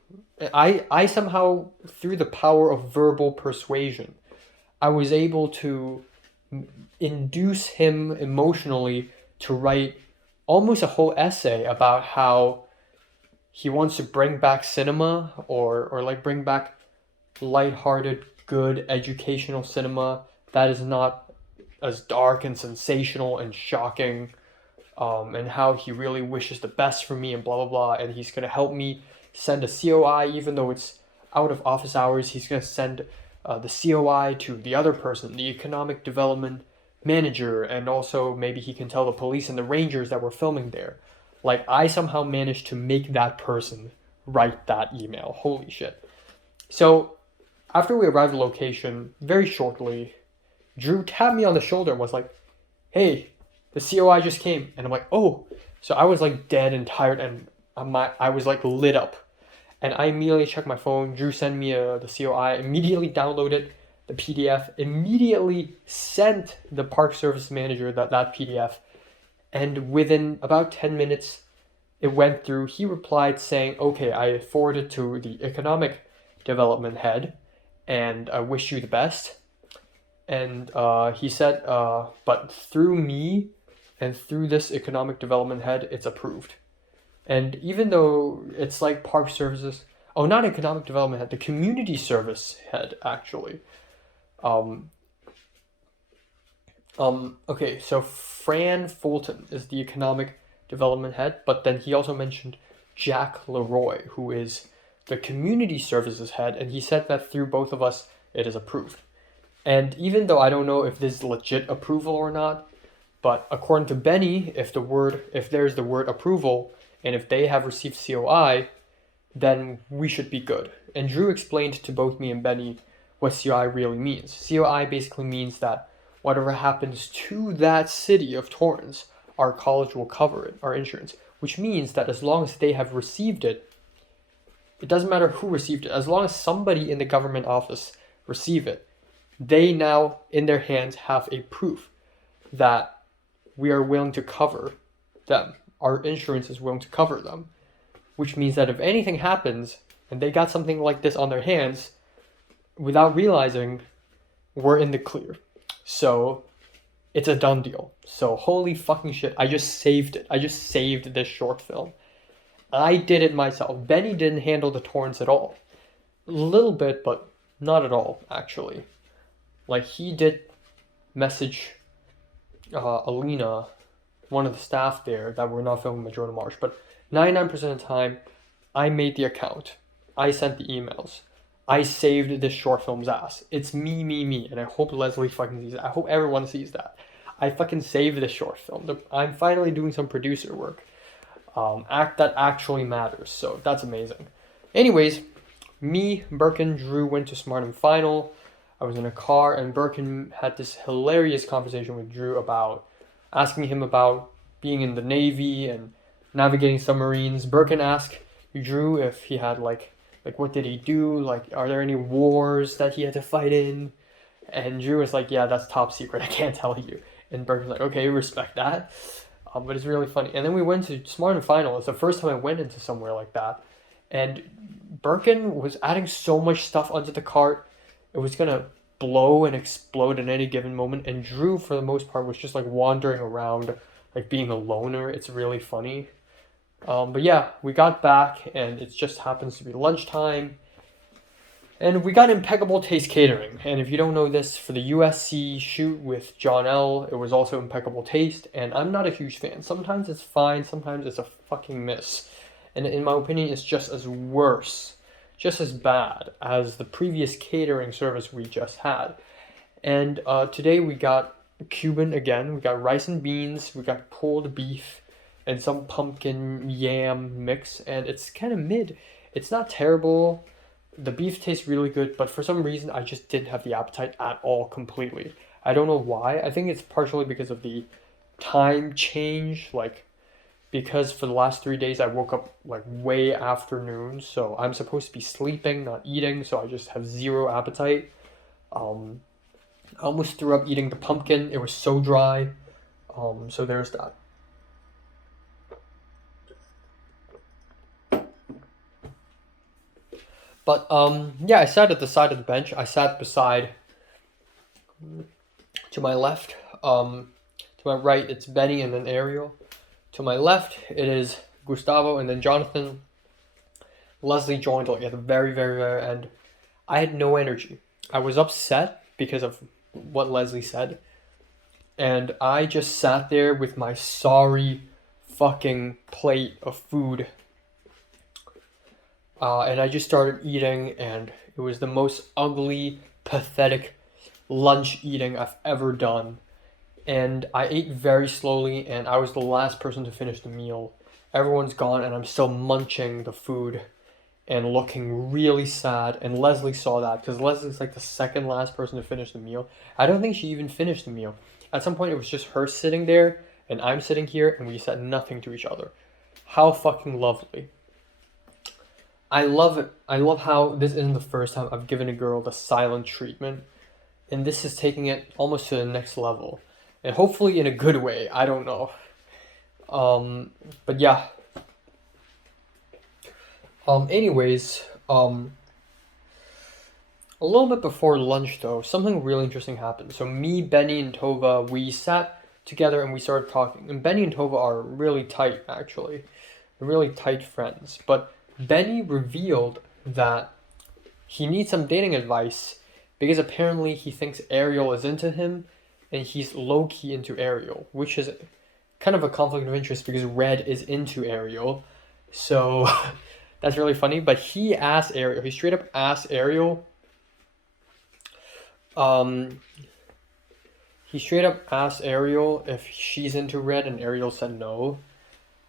I somehow, through the power of verbal persuasion, I was able to induce him emotionally to write almost a whole essay about how he wants to bring back cinema or like bring back lighthearted, good educational cinema that is not as dark and sensational and shocking, and how he really wishes the best for me and blah blah blah, and he's gonna help me send a COI even though it's out of office hours. He's gonna send the COI to the other person, the economic development manager, and also maybe he can tell the police and the rangers that were filming there. Like, I somehow managed to make that person write that email. Holy shit. So after we arrived at the location, very shortly, Drew tapped me on the shoulder and was like, hey, the COI just came. And I'm like, oh. So I was like dead and tired, and I was like lit up. And I immediately checked my phone. Drew sent me the COI, immediately downloaded the PDF, immediately sent the Park Service manager that PDF. And within about 10 minutes, it went through. He replied saying, okay, I forwarded to the economic development head, and I wish you the best. And he said, but through me and through this economic development head, it's approved. And even though it's like Park Services, oh, not economic development head, the community service head, actually. Okay, so Fran Fulton is the economic development head, but then he also mentioned Jack Leroy, who is the community services head, and he said that through both of us, it is approved. And even though I don't know if this is legit approval or not, but according to Benny, if there's the word approval, and if they have received COI, then we should be good. And Drew explained to both me and Benny what COI really means. COI basically means that whatever happens to that city of Torrance, our college will cover it, our insurance. Which means that as long as they have received it, it doesn't matter who received it, as long as somebody in the government office receive it, they now, in their hands, have a proof that we are willing to cover them. Our insurance is willing to cover them. Which means that if anything happens, and they got something like this on their hands, without realizing, we're in the clear. So, it's a done deal. So, holy fucking shit, I just saved it. I just saved this short film. I did it myself. Benny didn't handle the Torrance at all. A little bit, but not at all, actually. Like, he did message Alina, one of the staff there, that we're not filming Madrona Marsh, but 99% of the time, I made the account. I sent the emails. I saved this short film's ass. It's me, and I hope Leslie fucking sees it. I hope everyone sees that. I fucking saved this short film. I'm finally doing some producer work. That actually matters, so that's amazing. Anyways, me, Birkin, Drew went to Smart & Final. I was in a car, and Birkin had this hilarious conversation with Drew about asking him about being in the Navy and navigating submarines. Birkin asked Drew if he had like what did he do? Like, are there any wars that he had to fight in? And Drew was like, yeah, that's top secret. I can't tell you. And Birkin's like, okay, respect that. But it's really funny. And then we went to Smart & Final. It's the first time I went into somewhere like that. And Birkin was adding so much stuff onto the cart. It was gonna blow and explode at any given moment. And Drew, for the most part, was just like wandering around, like being a loner. It's really funny. But yeah, we got back, and it just happens to be lunchtime. And we got Impeccable Taste Catering. And if you don't know this, for the USC shoot with John L., it was also Impeccable Taste. And I'm not a huge fan. Sometimes it's fine, sometimes it's a fucking miss. And in my opinion, it's just as worse, just as bad as the previous catering service we just had. And today we got Cuban again. We got rice and beans, we got pulled beef, and some pumpkin yam mix. And it's kind of mid. It's not terrible. The beef tastes really good, but for some reason I just didn't have the appetite at all completely. I don't know why. I think it's partially because of the time change, like because for the last 3 days I woke up like way afternoon, so I'm supposed to be sleeping, not eating, so I just have zero appetite. I almost threw up eating the pumpkin. It was so dry. So there's that. But yeah, I sat at the side of the bench. I sat beside, to my left, to my right, it's Benny and then Ariel. To my left, it is Gustavo and then Jonathan. Leslie joined like at the very, very, very end. I had no energy. I was upset because of what Leslie said. And I just sat there with my sorry fucking plate of food. And I just started eating, and it was the most ugly, pathetic lunch eating I've ever done. And I ate very slowly, and I was the last person to finish the meal. Everyone's gone, and I'm still munching the food and looking really sad. And Leslie saw that, because Leslie's like the second last person to finish the meal. I don't think she even finished the meal. At some point, it was just her sitting there, and I'm sitting here, and we said nothing to each other. How fucking lovely. I love it. I love how this isn't the first time I've given a girl the silent treatment. And this is taking it almost to the next level. And hopefully in a good way. I don't know. But yeah. Anyways, a little bit before lunch though, something really interesting happened. So me, Benny, and Tova, we sat together and we started talking. And Benny and Tova are really tight, actually. They're really tight friends. But Benny revealed that he needs some dating advice because apparently he thinks Ariel is into him and he's low-key into Ariel, which is kind of a conflict of interest because Red is into Ariel. So that's really funny. But he asked Ariel, he straight up asked Ariel, if she's into Red, and Ariel said no.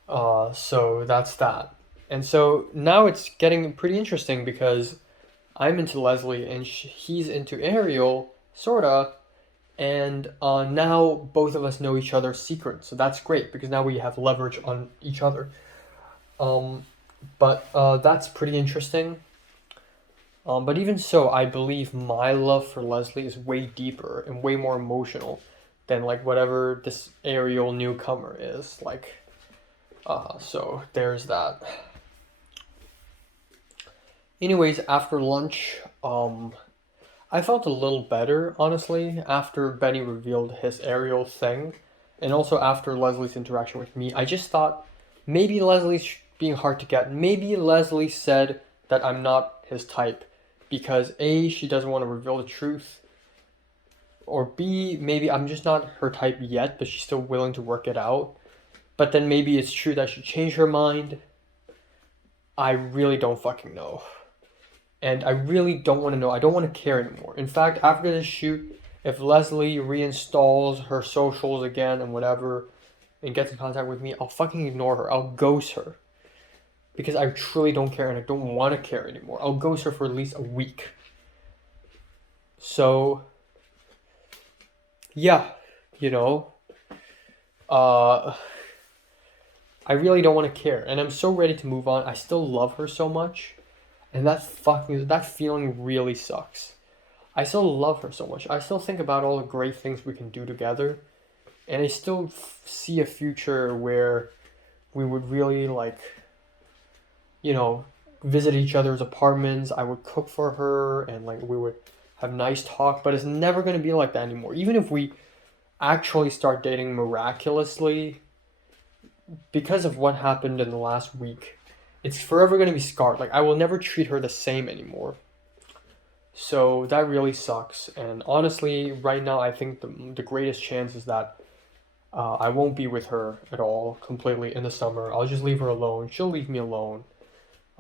So that's that. And so now it's getting pretty interesting because I'm into Leslie and he's into Ariel, sorta. And now both of us know each other's secrets. So that's great because now we have leverage on each other. But that's pretty interesting. But even so, I believe my love for Leslie is way deeper and way more emotional than like whatever this Ariel newcomer is. Like, so there's that. Anyways, after lunch, I felt a little better, honestly, after Benny revealed his Ariel thing, and also after Leslie's interaction with me. I just thought maybe Leslie's being hard to get. Maybe Leslie said that I'm not his type because A, she doesn't want to reveal the truth, or B, maybe I'm just not her type yet, but she's still willing to work it out. But then maybe it's true that she changed her mind. I really don't fucking know. And I really don't want to know. I don't want to care anymore. In fact, after this shoot, if Leslie reinstalls her socials again and whatever, and gets in contact with me, I'll fucking ignore her. I'll ghost her. Because I truly don't care and I don't want to care anymore. I'll ghost her for at least a week. So, yeah, you know, I really don't want to care. And I'm so ready to move on. I still love her so much. And that feeling really sucks. I still love her so much. I still think about all the great things we can do together. And I still see a future where we would really, like, you know, visit each other's apartments. I would cook for her and, like, we would have nice talk, but it's never going to be like that anymore. Even if we actually start dating miraculously, because of what happened in the last week, it's forever going to be scarred. Like, I will never treat her the same anymore. So that really sucks. And honestly, right now, I think the greatest chance is that I won't be with her at all completely in the summer. I'll just leave her alone. She'll leave me alone.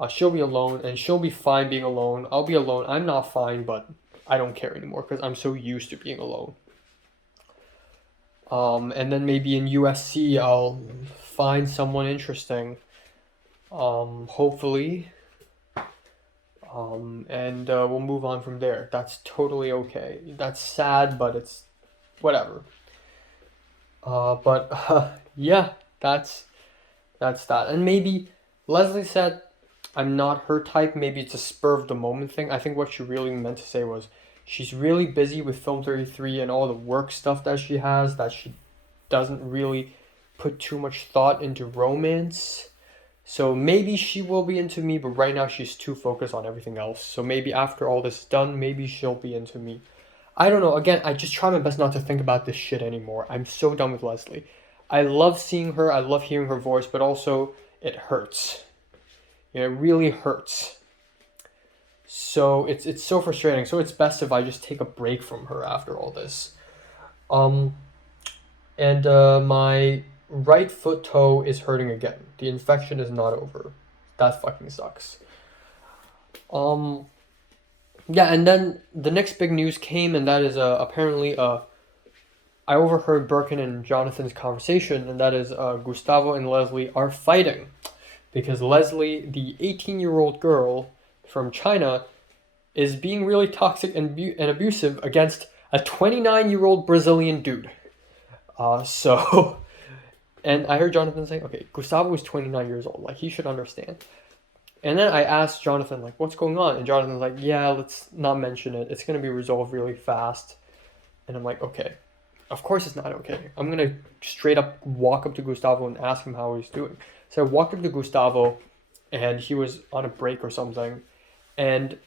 She'll be alone, and she'll be fine being alone. I'll be alone. I'm not fine, but I don't care anymore because I'm so used to being alone. And then maybe in USC, I'll find someone interesting. Hopefully. And we'll move on from there. That's totally okay. That's sad, but it's whatever. Yeah, that's that. And maybe Leslie said I'm not her type. Maybe it's a spur of the moment thing. I think what she really meant to say was she's really busy with Film 33 and all the work stuff that she has, that she doesn't really put too much thought into romance. So maybe she will be into me, but right now she's too focused on everything else. So maybe after all this is done, maybe she'll be into me. I don't know. Again, I just try my best not to think about this shit anymore. I'm so done with Leslie. I love seeing her. I love hearing her voice, but also it hurts. It really hurts. So it's so frustrating. So it's best if I just take a break from her after all this. And my right foot toe is hurting again. The infection is not over. That fucking sucks. Yeah, and then the next big news came, and that is apparently I overheard Birkin and Jonathan's conversation, and that is Gustavo and Leslie are fighting because Leslie, the 18-year-old girl from China, is being really toxic and abusive against a 29-year-old Brazilian dude. And I heard Jonathan saying, okay, Gustavo is 29 years old. Like, he should understand. And then I asked Jonathan, like, what's going on? And Jonathan's like, yeah, let's not mention it. It's going to be resolved really fast. And I'm like, okay. Of course it's not okay. I'm going to straight up walk up to Gustavo and ask him how he's doing. So I walked up to Gustavo, and he was on a break or something. And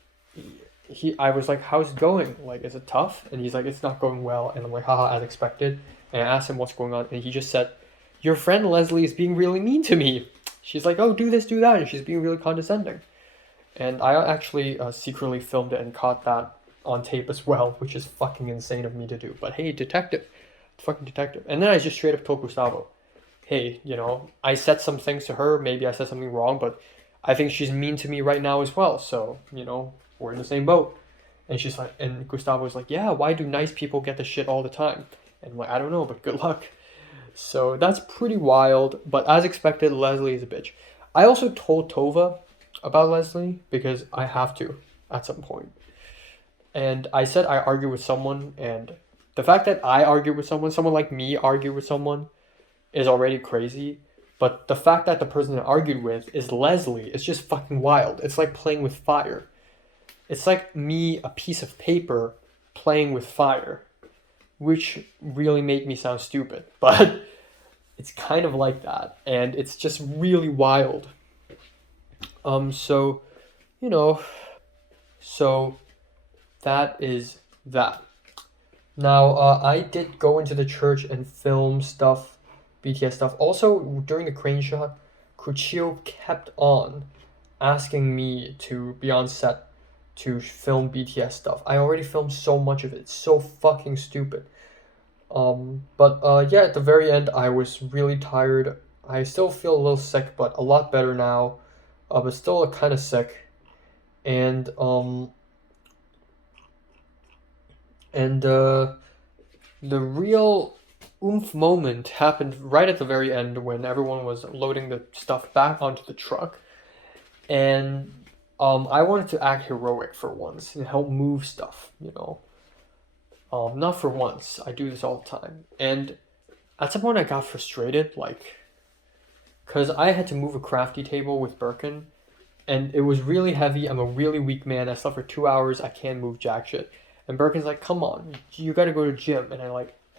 I was like, how's it going? Like, is it tough? And he's like, it's not going well. And I'm like, haha, as expected. And I asked him what's going on. And he just said, your friend Leslie is being really mean to me. She's like, oh, do this, do that. And she's being really condescending. And I actually secretly filmed it and caught that on tape as well, which is fucking insane of me to do. But hey, detective. Fucking detective. And then I just straight up told Gustavo, hey, I said some things to her. Maybe I said something wrong, but I think she's mean to me right now as well. So, we're in the same boat. And she's like, and Gustavo was like, yeah, why do nice people get the shit all the time? And I'm like, I don't know, but good luck. So that's pretty wild. But as expected, Leslie is a bitch. I also told Tova about Leslie because I have to at some point. And I said I argue with someone, and the fact that I argue with someone like me argue with someone, is already crazy. But the fact that the person I argued with is Leslie is just fucking wild. It's like playing with fire. It's like me, a piece of paper, playing with fire, which really made me sound stupid. But it's kind of like that, and it's just really wild. So that is that. Now, I did go into the church and film stuff, BTS stuff. Also, during the crane shot, Kuchio kept on asking me to be on set to film BTS stuff. I already filmed so much of it. It's so fucking stupid. Yeah, at the very end, I was really tired. I still feel a little sick, but a lot better now. But still kind of sick. And the real oomph moment happened right at the very end when everyone was loading the stuff back onto the truck. And I wanted to act heroic for once and help move stuff, not for once. I do this all the time. And at some point I got frustrated, because I had to move a crafty table with Birkin, and it was really heavy. I'm a really weak man. I slept for 2 hours. I can't move jack shit. And Birkin's like, come on, you gotta go to gym. And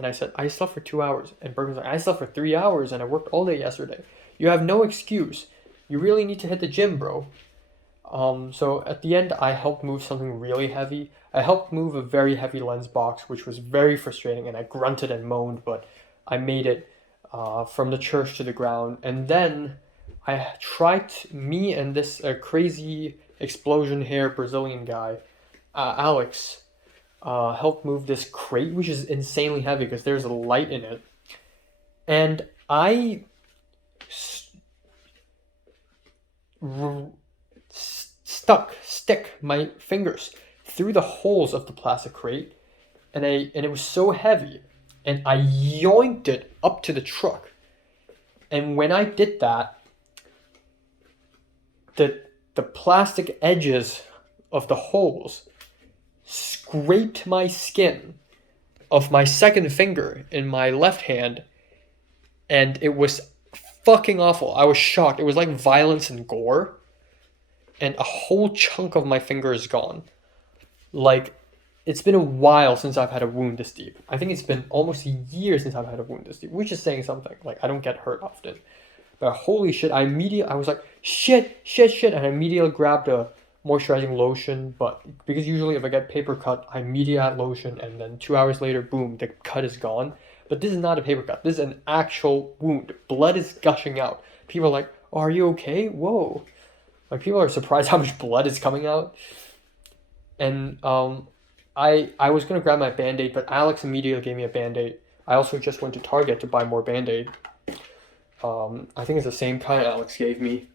I said, I slept for 2 hours. And Birkin's like, I slept for 3 hours and I worked all day yesterday. You have no excuse. You really need to hit the gym, bro. So at the end, I helped move something really heavy. I helped move a very heavy lens box, which was very frustrating, and I grunted and moaned, but I made it from the church to the ground. And then me and this crazy explosion hair Brazilian guy, Alex, helped move this crate, which is insanely heavy because there's a light in it. And I stick my fingers through the holes of the plastic crate, and it was so heavy, and I yoinked it up to the truck. And when I did that, the plastic edges of the holes scraped my skin of my second finger in my left hand, and it was fucking awful. I was shocked. It was like violence and gore, and a whole chunk of my finger is gone. Like, it's been a while since I've had a wound this deep. I think it's been almost a year since I've had a wound this deep, which is saying something. Like, I don't get hurt often. But holy shit, I was like, shit, and I immediately grabbed a moisturizing lotion, but because usually if I get paper cut, I immediately add lotion, and then 2 hours later, boom, the cut is gone. But this is not a paper cut. This is an actual wound. Blood is gushing out. People are like, oh, are you okay? Whoa. Like, people are surprised how much blood is coming out. And I was going to grab my Band-Aid, but Alex immediately gave me a Band-Aid. I also just went to Target to buy more Band-Aid. I think it's the same kind Alex gave me.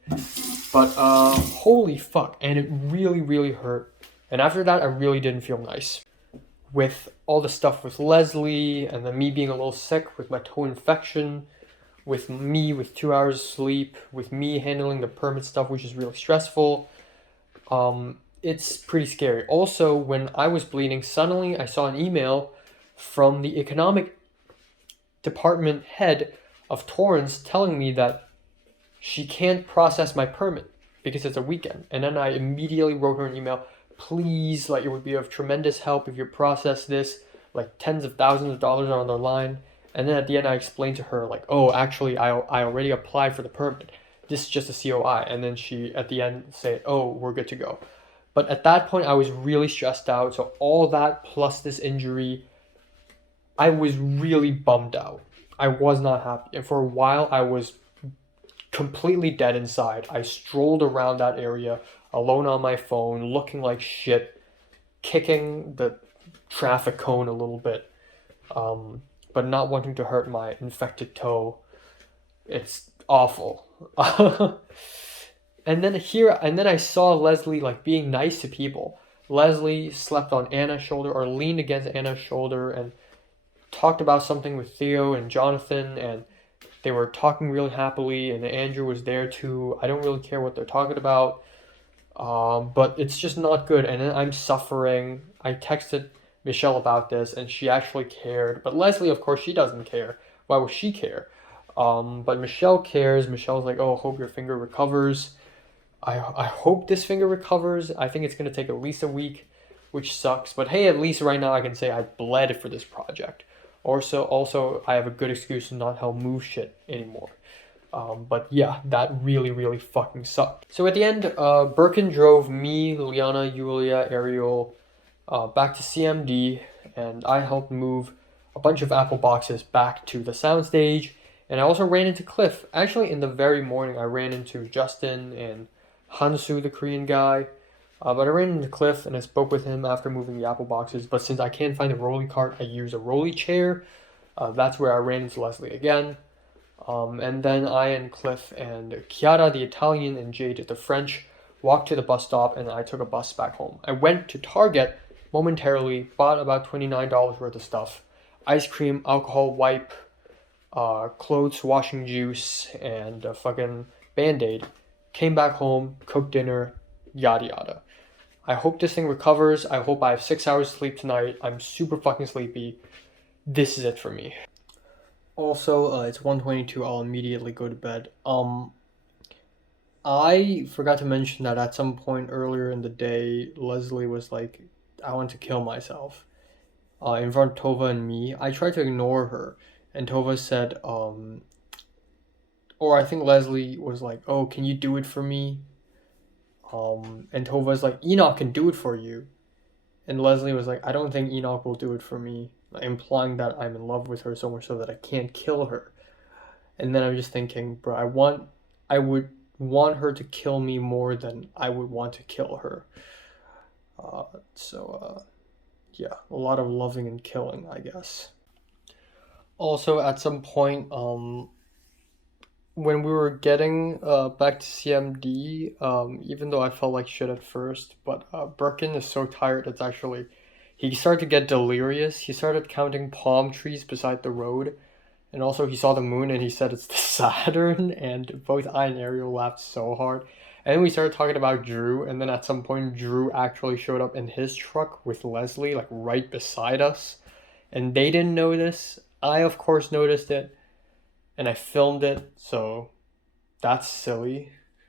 But holy fuck. And it really, really hurt. And after that, I really didn't feel nice. With all the stuff with Leslie, and then me being a little sick with my toe infection, with me with 2 hours sleep, with me handling the permit stuff, which is really stressful. It's pretty scary. Also, when I was bleeding, suddenly I saw an email from the economic department head of Torrance telling me that she can't process my permit because it's a weekend. And then I immediately wrote her an email, please, like, it would be of tremendous help if you process this, like tens of thousands of dollars are on the line. And then at the end I explained to her, like, oh, actually I already applied for the permit. This is just a COI. And then she at the end said, oh, we're good to go. But at that point I was really stressed out. So all that plus this injury, I was really bummed out. I was not happy. And for a while I was completely dead inside. I strolled around that area alone on my phone, looking like shit, kicking the traffic cone a little bit, but not wanting to hurt my infected toe. It's awful. And then I saw Leslie, like, being nice to people. Leslie slept on Anna's shoulder, or leaned against Anna's shoulder, and talked about something with Theo and Jonathan, and they were talking really happily, and Andrew was there too. I don't really care what they're talking about. But it's just not good, and then I'm suffering. I texted Michelle about this, and she actually cared. But Leslie, of course, she doesn't care. Why would she care? But Michelle cares. Michelle's like, oh, hope your finger recovers. I hope this finger recovers. I think it's going to take at least a week, which sucks. But hey, at least right now I can say I bled for this project. Also, I have a good excuse to not help move shit anymore. But yeah, that really, really fucking sucked. So at the end, Birkin drove me, Liana, Yulia, Ariel back to CMD, and I helped move a bunch of Apple boxes back to the soundstage. And I also ran into Cliff. Actually, in the very morning, I ran into Justin and Hansu, the Korean guy. But I ran into Cliff, and I spoke with him after moving the Apple boxes. But since I can't find a rolly cart, I use a rolly chair. That's where I ran into Leslie again. And then I and Cliff and Chiara, the Italian, and Jade, the French, walked to the bus stop, and I took a bus back home. I went to Target momentarily, bought about $29 worth of stuff. Ice cream, alcohol wipe, clothes washing juice, and a fucking Band-Aid. Came back home, cooked dinner, yada yada. I hope this thing recovers. I hope I have 6 hours sleep tonight. I'm super fucking sleepy. This is it for me. Also, it's 1:22. I'll immediately go to bed. I forgot to mention that at some point earlier in the day, Leslie was like, I want to kill myself. In front of Tova and me. I tried to ignore her, and Tova said, or I think Leslie was like, oh, can you do it for me? And Tova's like, Enoch can do it for you. And Leslie was like, I don't think Enoch will do it for me, implying that I'm in love with her so much so that I can't kill her. And then I'm just thinking, bro, I would want her to kill me more than I would want to kill her. Yeah, a lot of loving and killing, I guess. Also, at some point, when we were getting back to CMD, even though I felt like shit at first, but Birkin is so tired, it's actually, he started to get delirious. He started counting palm trees beside the road, and also he saw the moon and he said it's the Saturn, and both I and Ariel laughed so hard. And then we started talking about Drew, and then at some point Drew actually showed up in his truck with Leslie, like right beside us. And they didn't know this. I, of course, noticed it. And I filmed it, so that's silly.